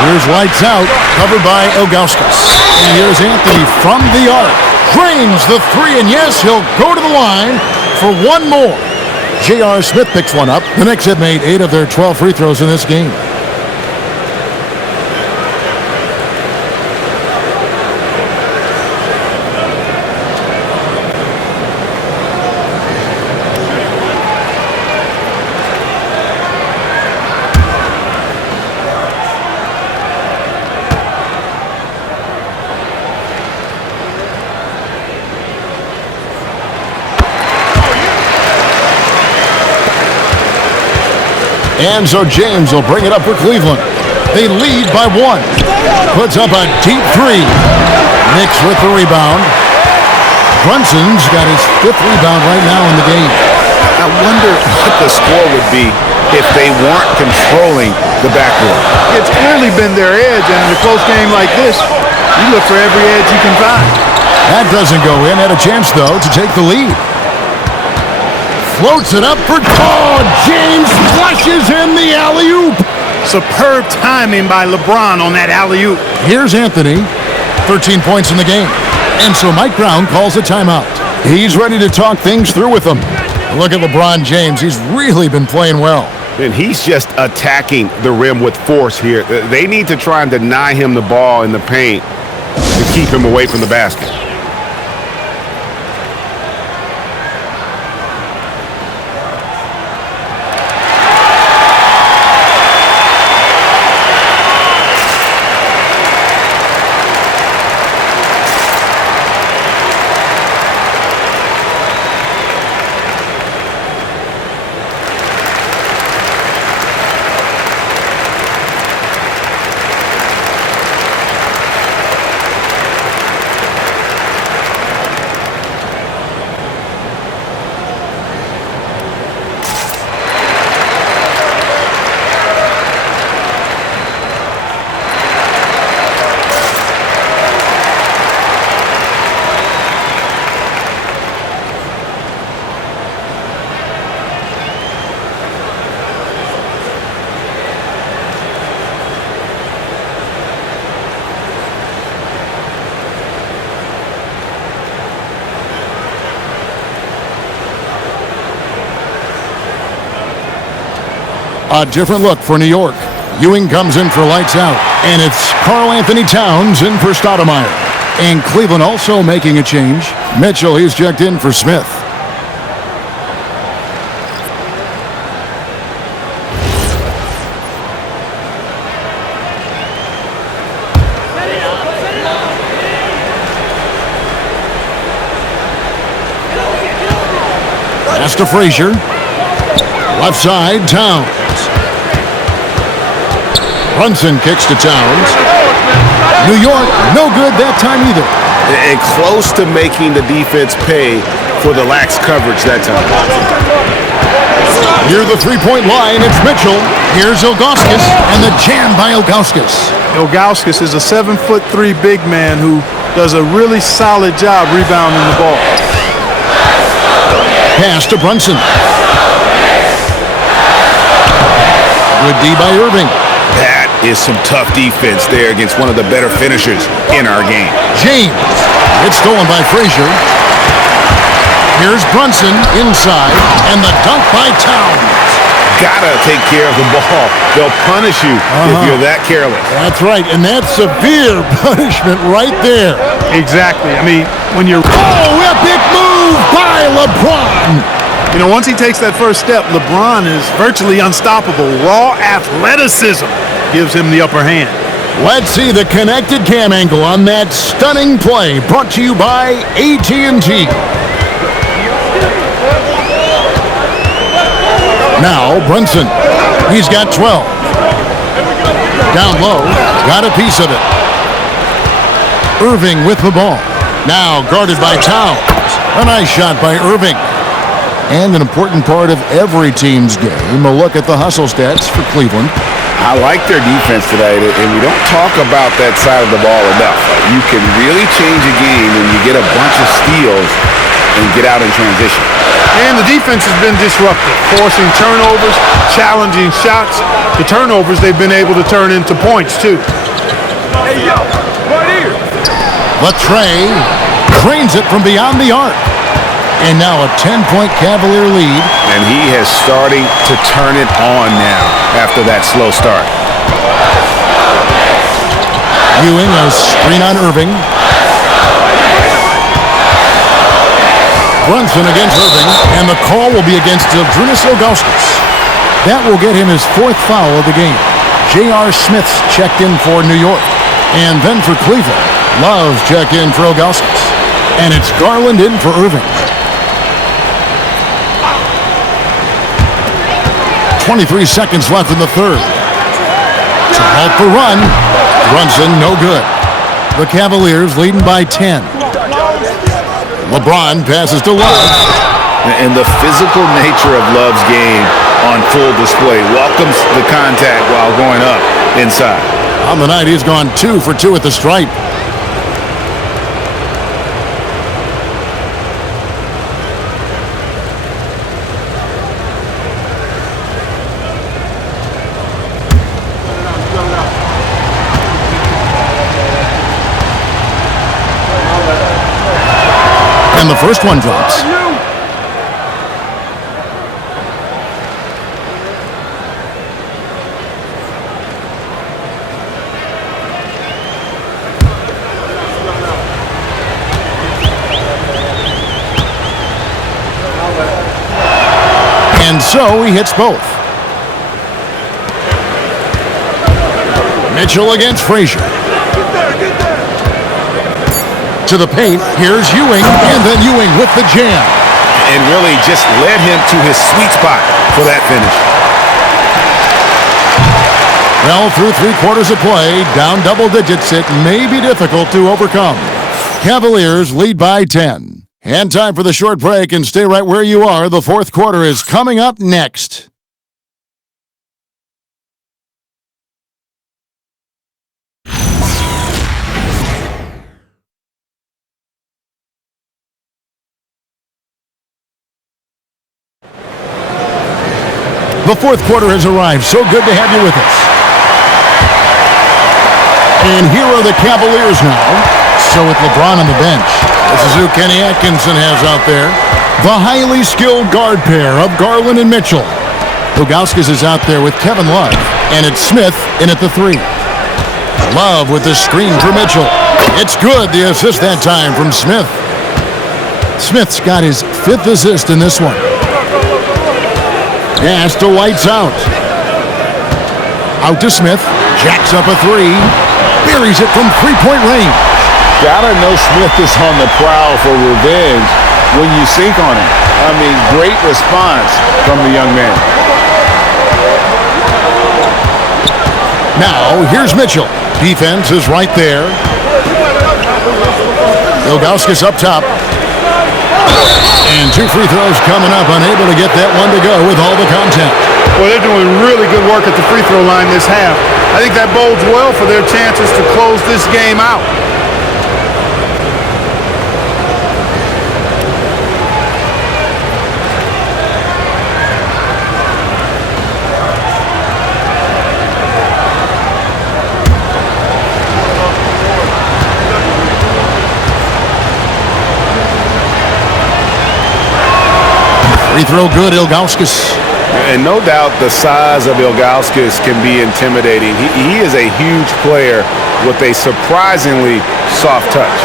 Here's lights out, covered by Ilgauskas. And here's Anthony from the arc. Drains the 3, and yes, he'll go to the line for one more. J.R. Smith picks one up. The Knicks have made 8 of their 12 free throws in this game. And so James will bring it up for Cleveland. They lead by 1. Puts up a deep 3. Knicks with the rebound. Brunson's got his 5th rebound right now in the game. I wonder what the score would be if they weren't controlling the backboard. It's clearly been their edge, and in a close game like this, you look for every edge you can find. That doesn't go in. Had a chance, though, to take the lead. Floats it up for James flushes in the alley-oop. Superb timing by LeBron on that alley-oop. Here's Anthony, 13 points in the game. And so Mike Brown calls a timeout. He's ready to talk things through with them. Look at LeBron James. He's really been playing well. And he's just attacking the rim with force here. They need to try and deny him the ball in the paint to keep him away from the basket. A different look for New York. Ewing comes in for lights out. And it's Karl Anthony Towns in for Stoudemire. And Cleveland also making a change. Mitchell, he's checked in for Smith. Pass to Frazier. Left side, Towns. Brunson kicks to Towns. New York, no good that time either. And close to making the defense pay for the lax coverage that time. Near the three-point line, it's Mitchell. Here's Ilgauskas, and the jam by Ilgauskas. Ilgauskas is a 7'3" big man who does a really solid job rebounding the ball. Pass to Brunson. Good D by Irving. That is some tough defense there against one of the better finishers in our game. James. It's stolen by Frazier. Here's Brunson inside, and the dunk by Towns. Gotta take care of the ball. They'll punish you if you're that careless. That's right, and that's severe punishment right there. Exactly. I mean, when you're... Oh, epic move by LeBron. You know, once he takes that first step, LeBron is virtually unstoppable. Raw athleticism gives him the upper hand. Let's see the connected cam angle on that stunning play, brought to you by AT&T. Now, Brunson. He's got 12. Down low, got a piece of it. Irving with the ball. Now guarded by Towns. A nice shot by Irving. And an important part of every team's game, a look at the hustle stats for Cleveland. I like their defense today, and we don't talk about that side of the ball enough. You can really change a game when you get a bunch of steals and get out in transition. And the defense has been disruptive, forcing turnovers, challenging shots. The turnovers they've been able to turn into points, too. Hey, yo, right here. Latrey drains it from beyond the arc. And now a 10-point Cavalier lead. And he is starting to turn it on now after that slow start. Ewing, a screen on Irving. Brunson against Irving, and the call will be against Zydrunas Ilgauskas. That will get him his fourth foul of the game. J.R. Smith's checked in for New York. And then for Cleveland, Love's checked in for Ilgauskas. And it's Garland in for Irving. 23 seconds left in the third. To halt the run, Brunson no good. The Cavaliers leading by 10. LeBron passes to Love. And the physical nature of Love's game on full display welcomes the contact while going up inside. On the night, he's gone 2 for 2 at the stripe. and the first one drops. And so he hits both. Mitchell against Frazier. To the paint, here's Ewing, and then Ewing with the jam. And really just led him to his sweet spot for that finish. Well, through 3/4 of play, down double digits, it may be difficult to overcome. Cavaliers lead by 10. And time for the short break, and stay right where you are. The fourth quarter is coming up next. The fourth quarter has arrived. So good to have you with us. And here are the Cavaliers now. So with LeBron on the bench, this is who Kenny Atkinson has out there. The highly skilled guard pair of Garland and Mitchell. Ilgauskas is out there with Kevin Love. And it's Smith in at the 3. Love with the screen for Mitchell. It's good, the assist that time from Smith. Smith's got his 5th assist in this one. Pass to Lights out. Out to Smith. Jacks up a 3. Buries it from 3-point range. Gotta know Smith is on the prowl for revenge when you sink on him. I mean, great response from the young man. Now, here's Mitchell. Defense is right there. Ilgauskas up top. And 2 free throws coming up, unable to get that one to go with all the contact. Well, they're doing really good work at the free throw line this half. I think that bodes well for their chances to close this game out. Free throw good, Ilgauskas. And no doubt the size of Ilgauskas can be intimidating. He is a huge player with a surprisingly soft touch.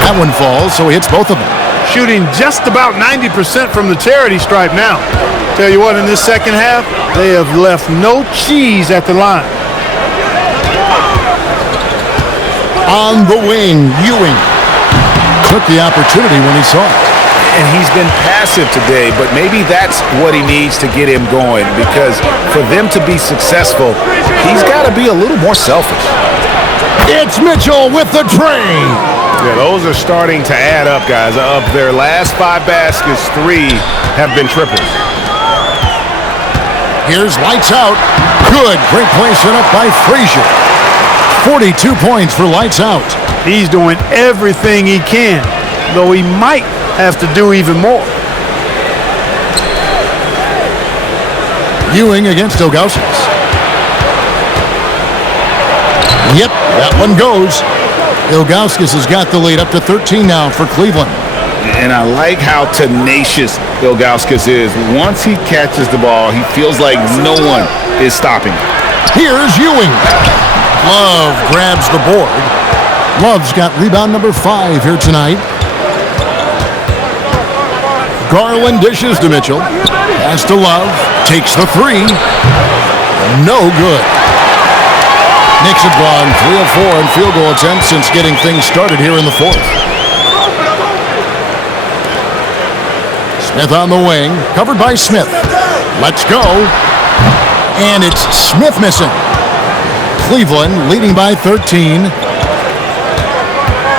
That one falls, so he hits both of them. Shooting just about 90% from the charity stripe now. Tell you what, in this second half, they have left no cheese at the line. On the wing, Ewing took the opportunity when he saw it. And he's been passive today, but maybe that's what he needs to get him going, because for them to be successful, he's got to be a little more selfish. It's Mitchell with the tray. Yeah, those are starting to add up, guys. Of their last 5 baskets, 3 have been triples. Here's Lights out. Good. Great play set up by Frazier. 42 points for Lights out. He's doing everything he can, though he might have to do even more. Ewing against Ilgauskas. Yep, that one goes. Ilgauskas has got the lead up to 13 now for Cleveland. And I like how tenacious Ilgauskas is. Once he catches the ball, he feels like no one is stopping him. Here's Ewing. Love grabs the board. Love's got rebound number 5 here tonight. Garland dishes to Mitchell. Pass to Love. Takes the 3. No good. Knicks have gone 3 of 4 in field goal attempts since getting things started here in the fourth. Smith on the wing, covered by Smith. Let's go. And it's Smith missing. Cleveland leading by 13.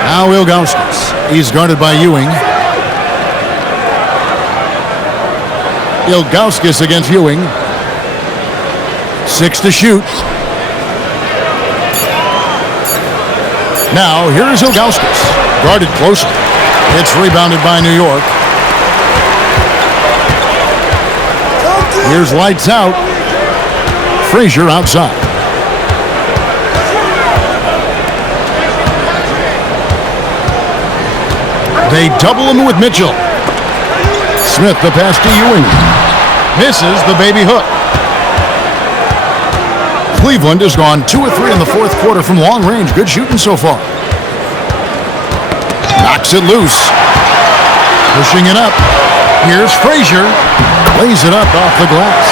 Now Ilgauskas. He's guarded by Ewing. Ilgauskas against Ewing. 6 to shoot. Now, here's Ilgauskas. Guarded closely. It's rebounded by New York. Here's lights out. Frazier outside. They double him with Mitchell. Smith the pass to Ewing. Misses the baby hook. Cleveland has gone 2 of 3 in the fourth quarter from long range. Good shooting so far. Knocks it loose. Pushing it up. Here's Frazier. Lays it up off the glass.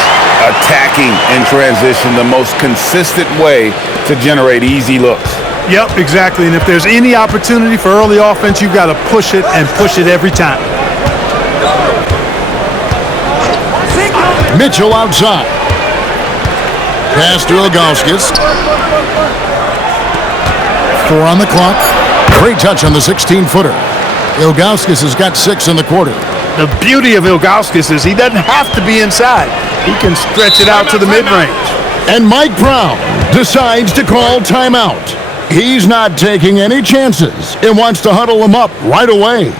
Attacking in transition, the most consistent way to generate easy looks. Yep, exactly. And if there's any opportunity for early offense, you've got to push it and push it every time. Mitchell outside. Pass to Ilgauskas. 4 on the clock. Great touch on the 16-footer. Ilgauskas has got 6 in the quarter. The beauty of Ilgauskas is he doesn't have to be inside. He can stretch it out to the mid-range. And Mike Brown decides to call timeout. He's not taking any chances and wants to huddle him up right away.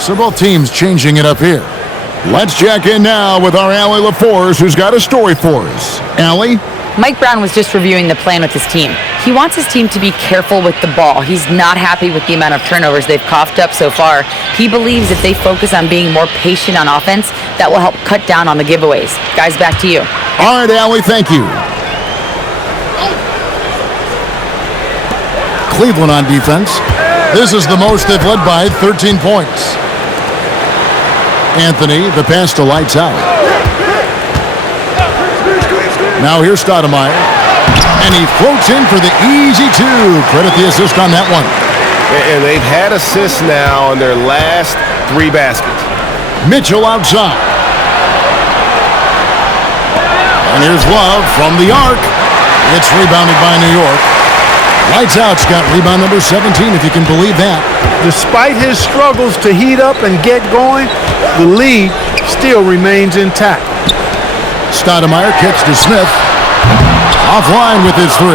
So both teams changing it up here. Let's check in now with our Allie LaForce, who's got a story for us. Allie? Mike Brown was just reviewing the plan with his team. He wants his team to be careful with the ball. He's not happy with the amount of turnovers they've coughed up so far. He believes if they focus on being more patient on offense, that will help cut down on the giveaways. Guys, back to you. All right, Allie, thank you. Cleveland on defense. This is the most they've led by 13 points. Anthony, the pass to lights out. Now here's Stoudemire. And he floats in for the easy 2. Credit the assist on that one. And they've had assists now on their last 3 baskets. Mitchell outside. And here's Love from the arc. It's rebounded by New York. Lights out's got rebound number 17, if you can believe that. Despite his struggles to heat up and get going, the lead still remains intact. Stoudemire kicks to Smith. Offline with his 3.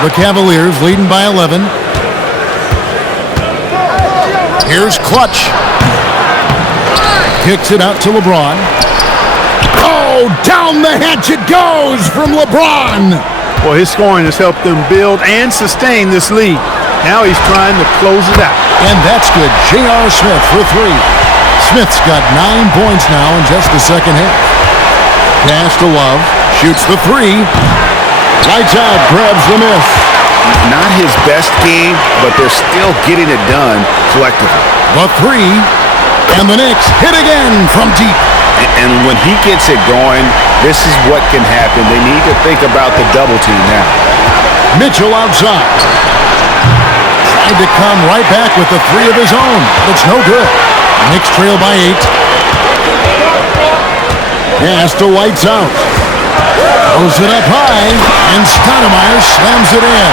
The Cavaliers leading by 11. Here's Clutch. Kicks it out to LeBron. Oh, down the hatch it goes from LeBron. Well, his scoring has helped them build and sustain this lead. Now he's trying to close it out. And that's good. J.R. Smith for 3. Smith's got 9 points now in just the second half. Pass to Love. Shoots the 3. Lights out. Grabs the miss. Not his best game, but they're still getting it done collectively. The 3. And the Knicks hit again from deep. And when he gets it going, this is what can happen. They need to think about the double team now. Mitchell outside. Tried to come right back with the 3 of his own, but it's no good. Knicks trail by 8. Pass to lights out. Throws it up high, and Stoudemire slams it in.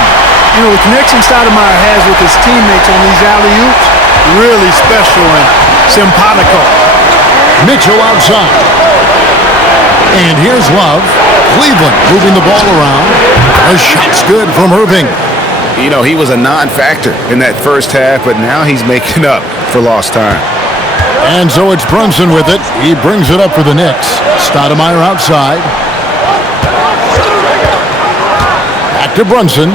You know, the connection Stoudemire has with his teammates on these alley-oops, really special and simpatico. Mitchell outside. And here's Love. Cleveland moving the ball around. A shot's good from Irving. You know, he was a non-factor in that first half, but now he's making up for lost time. And so it's Brunson with it. He brings it up for the Knicks. Stoudemire outside. Back to Brunson.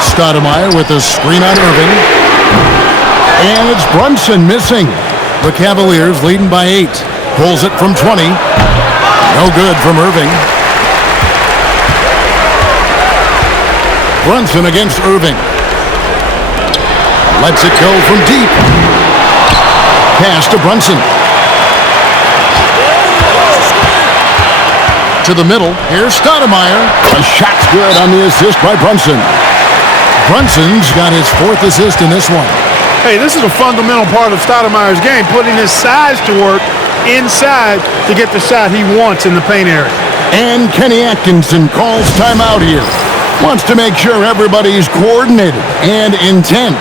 Stoudemire with a screen on Irving. And it's Brunson missing. The Cavaliers leading by 8. Pulls it from 20. No good from Irving. Brunson against Irving. Lets it go from deep. Pass to Brunson. To the middle. Here's Stoudemire. A shot's good on the assist by Brunson. Brunson's got his 4th assist in this one. Hey, this is a fundamental part of Stoudemire's game, putting his size to work inside to get the shot he wants in the paint area. And Kenny Atkinson calls timeout here. Wants to make sure everybody's coordinated and intent.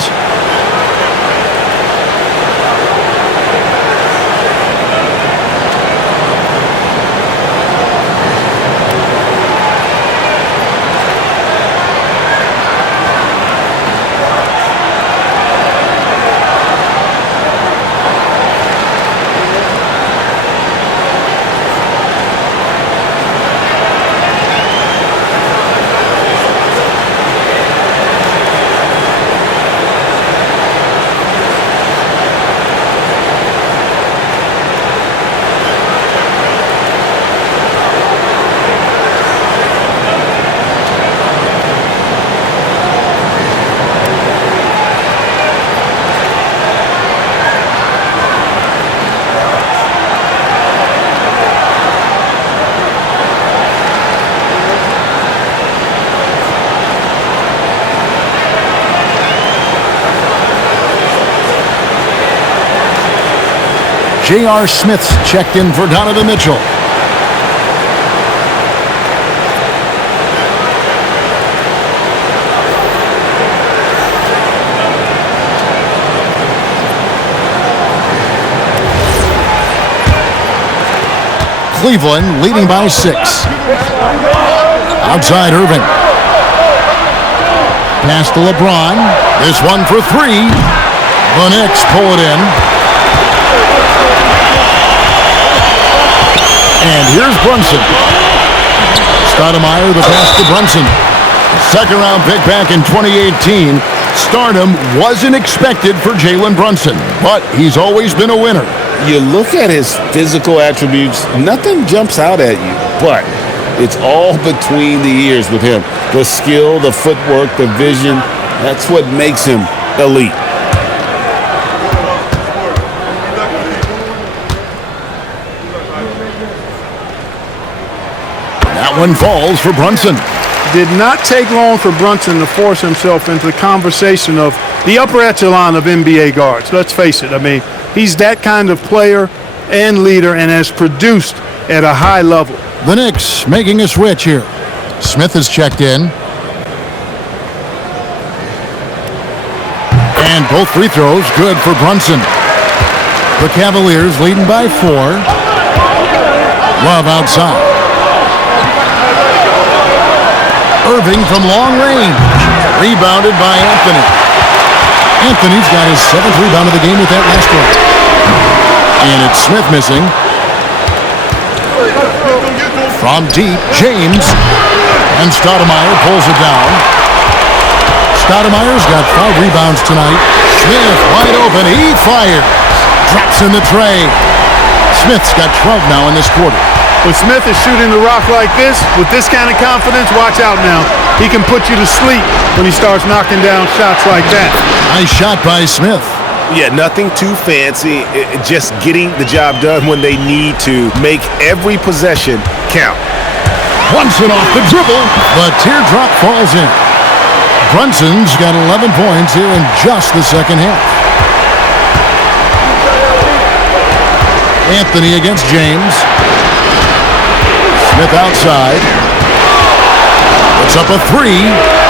J.R. Smith's checked in for Donovan Mitchell. Cleveland leading by 6. Outside Irving. Pass to LeBron. This one for 3. The Knicks pull it in. And here's Brunson. Stoudemire the pass to Brunson. Second round pick back in 2018. Stardom wasn't expected for Jalen Brunson, but he's always been a winner. You look at his physical attributes, nothing jumps out at you, but it's all between the ears with him. The skill, the footwork, the vision, that's what makes him elite. One falls for Brunson. Did not take long for Brunson to force himself into the conversation of the upper echelon of NBA guards. Let's face it. I mean, he's that kind of player and leader and has produced at a high level. The Knicks making a switch here. Smith is checked in. And both free throws good for Brunson. The Cavaliers leading by 4. Love outside. Irving from long range. Rebounded by Anthony. Anthony's got his 7th rebound of the game with that last one. And it's Smith missing. From deep, James. And Stoudemire pulls it down. Stoudemire's got 5 rebounds tonight. Smith wide open. He fires. Drops in the tray. Smith's got 12 now in this quarter. When Smith is shooting the rock like this, with this kind of confidence, watch out now. He can put you to sleep when he starts knocking down shots like that. Nice shot by Smith. Yeah, nothing too fancy. Just getting the job done when they need to. Make every possession count. Brunson off the dribble. The teardrop falls in. Brunson's got 11 points here in just the second half. Anthony against James. Smith outside. Puts up a 3.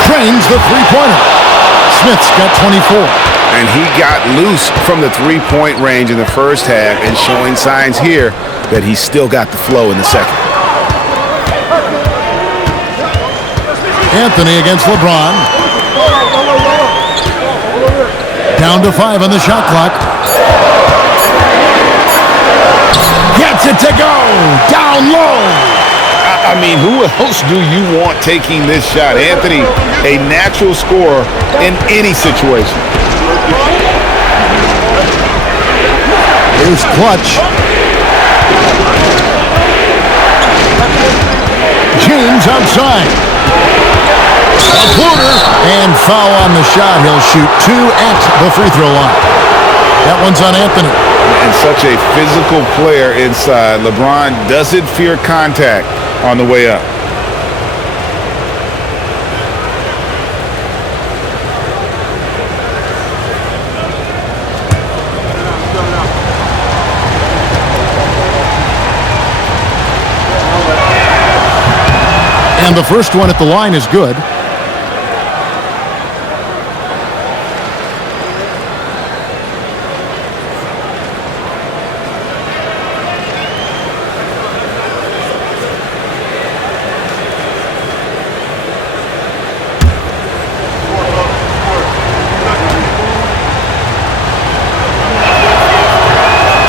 Trains the three-pointer. Smith's got 24. And he got loose from the three-point range in the first half and showing signs here that he's still got the flow in the second. Anthony against LeBron. Down to 5 on the shot clock. Gets it to go. Down low. I mean, who else do you want taking this shot? Anthony, a natural scorer in any situation. Here's Clutch. James outside. A floater and foul on the shot. He'll shoot 2 at the free throw line. That one's on Anthony. And such a physical player inside. LeBron doesn't fear contact on the way up. And the first one at the line is good.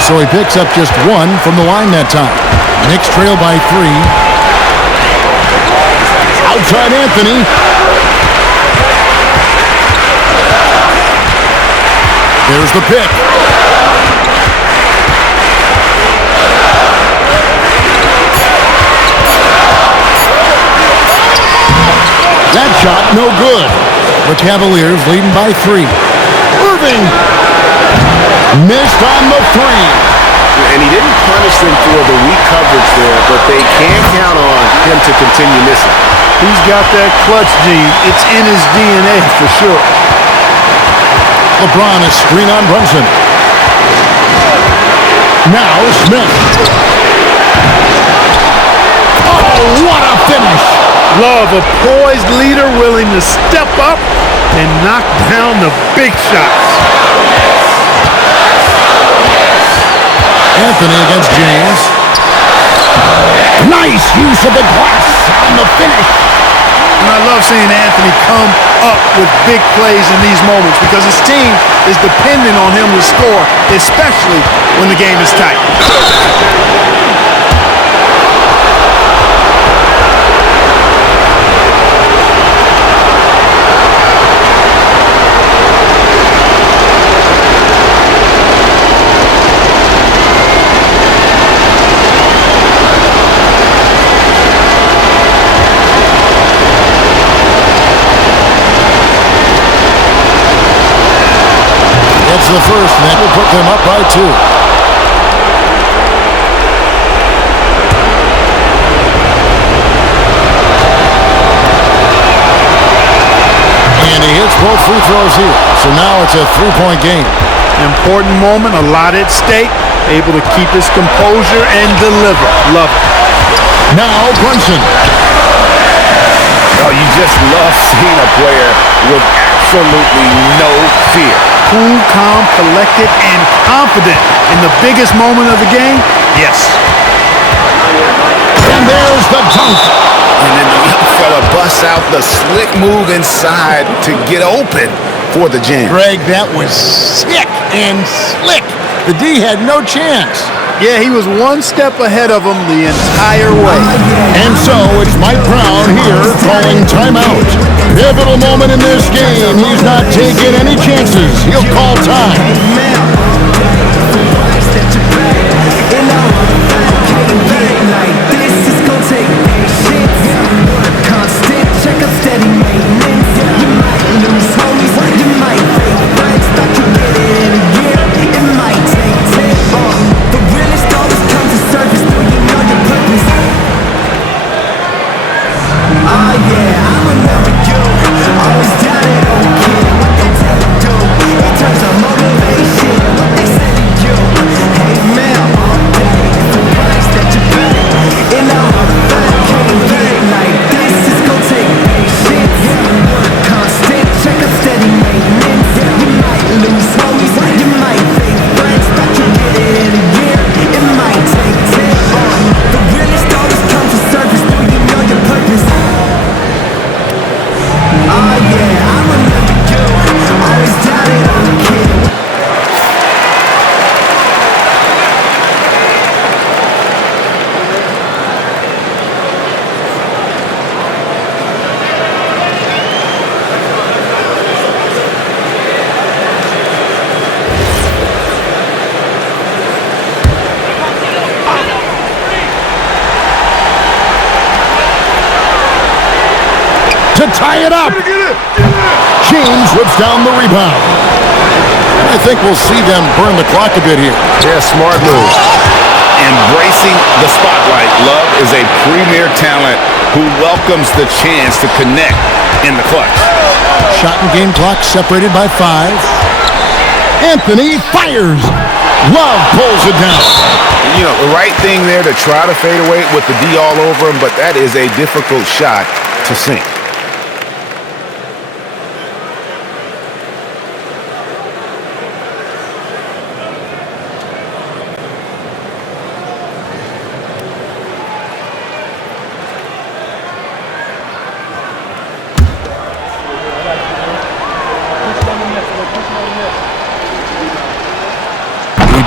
So he picks up just 1 from the line that time. Knicks trail by 3. Outside Anthony. There's the pick. That shot no good. The Cavaliers leading by 3. Irving missed on the 3. And he didn't punish them for the weak coverage there, but they can count on him to continue missing. He's got that clutch gene. It's in his DNA for sure. LeBron is screen on Brunson. Now Smith. Oh, what a finish. Love a poised leader willing to step up and knock down the big shots. Anthony against James. Nice use of the glass on the finish. And I love seeing Anthony come up with big plays in these moments because his team is dependent on him to score, especially when the game is tight. The first, and that will put them up by 2. And he hits both free throws here. So now it's a 3-point game. Important moment, a lot at stake. Able to keep his composure and deliver. Love it. Now Brunson. Oh, you just love seeing a player with absolutely no fear. Cool, calm, collected, and confident in the biggest moment of the game? Yes. And there's the dunk. And then the young fella busts out the slick move inside to get open for the jam. Greg, that was sick and slick. The D had no chance. Yeah, he was one step ahead of him the entire way. And so it's Mike Brown here calling timeout. Pivotal moment in this game. He's not taking any chances. He'll call time. Always down and don't care what they tell you do. In terms of motivation. to tie it up. James whips down the rebound. I think we'll see them burn the clock a bit here. Yeah, smart move. Embracing the spotlight. Love is a premier talent who welcomes the chance to connect in the clutch. Shot and game clock separated by 5. Anthony fires. Love pulls it down. You know, the right thing there to try to fade away with the D all over him, but that is a difficult shot to sink.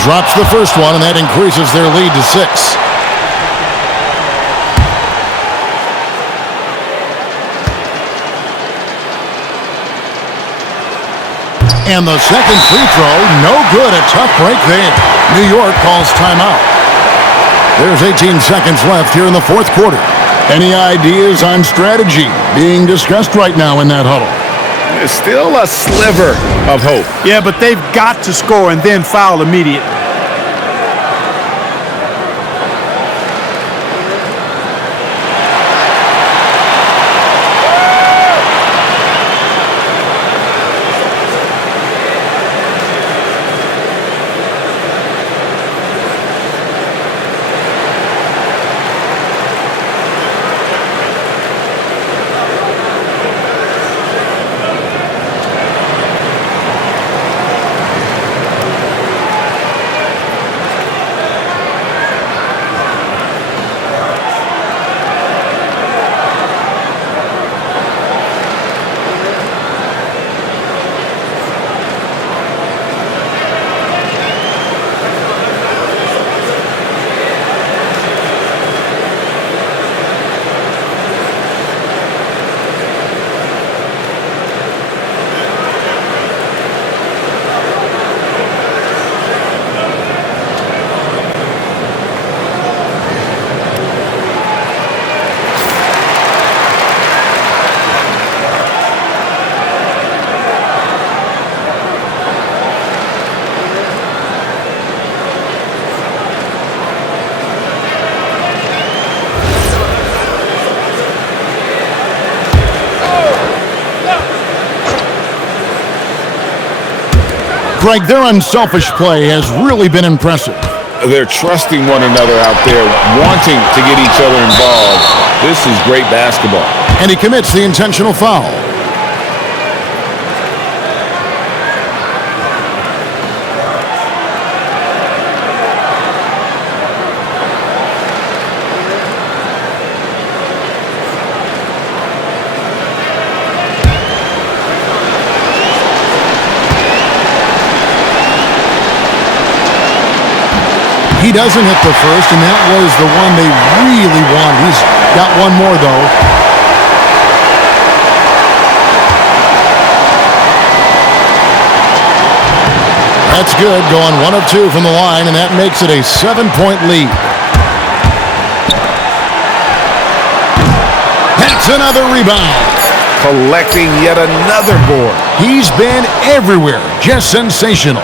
Drops the first one, and that increases their lead to 6. And the second free throw, no good. A tough break there. New York calls timeout. There's 18 seconds left here in the fourth quarter. Any ideas on strategy being discussed right now in that huddle? There's still a sliver of hope. Yeah, but they've got to score and then foul immediately. Greg, their unselfish play has really been impressive. They're trusting one another out there, wanting to get each other involved. This is great basketball. And he commits the intentional foul. He doesn't hit the first, and that was the one they really wanted. He's got one more, though. That's good, going 1 of 2 from the line, and that makes it a 7-point lead. That's another rebound. Collecting yet another board. He's been everywhere, just sensational.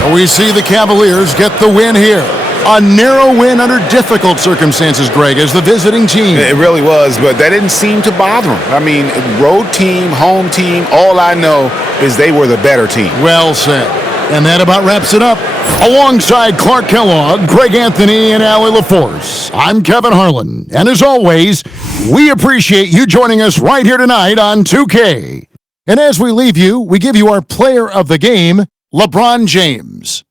So we see the Cavaliers get the win here. A narrow win under difficult circumstances, Greg, as the visiting team. It really was, but that didn't seem to bother them. I mean, road team, home team, all I know is they were the better team. Well said. And that about wraps it up. Alongside Clark Kellogg, Greg Anthony, and Allie LaForce, I'm Kevin Harlan. And as always, we appreciate you joining us right here tonight on 2K. And as we leave you, we give you our player of the game, LeBron James.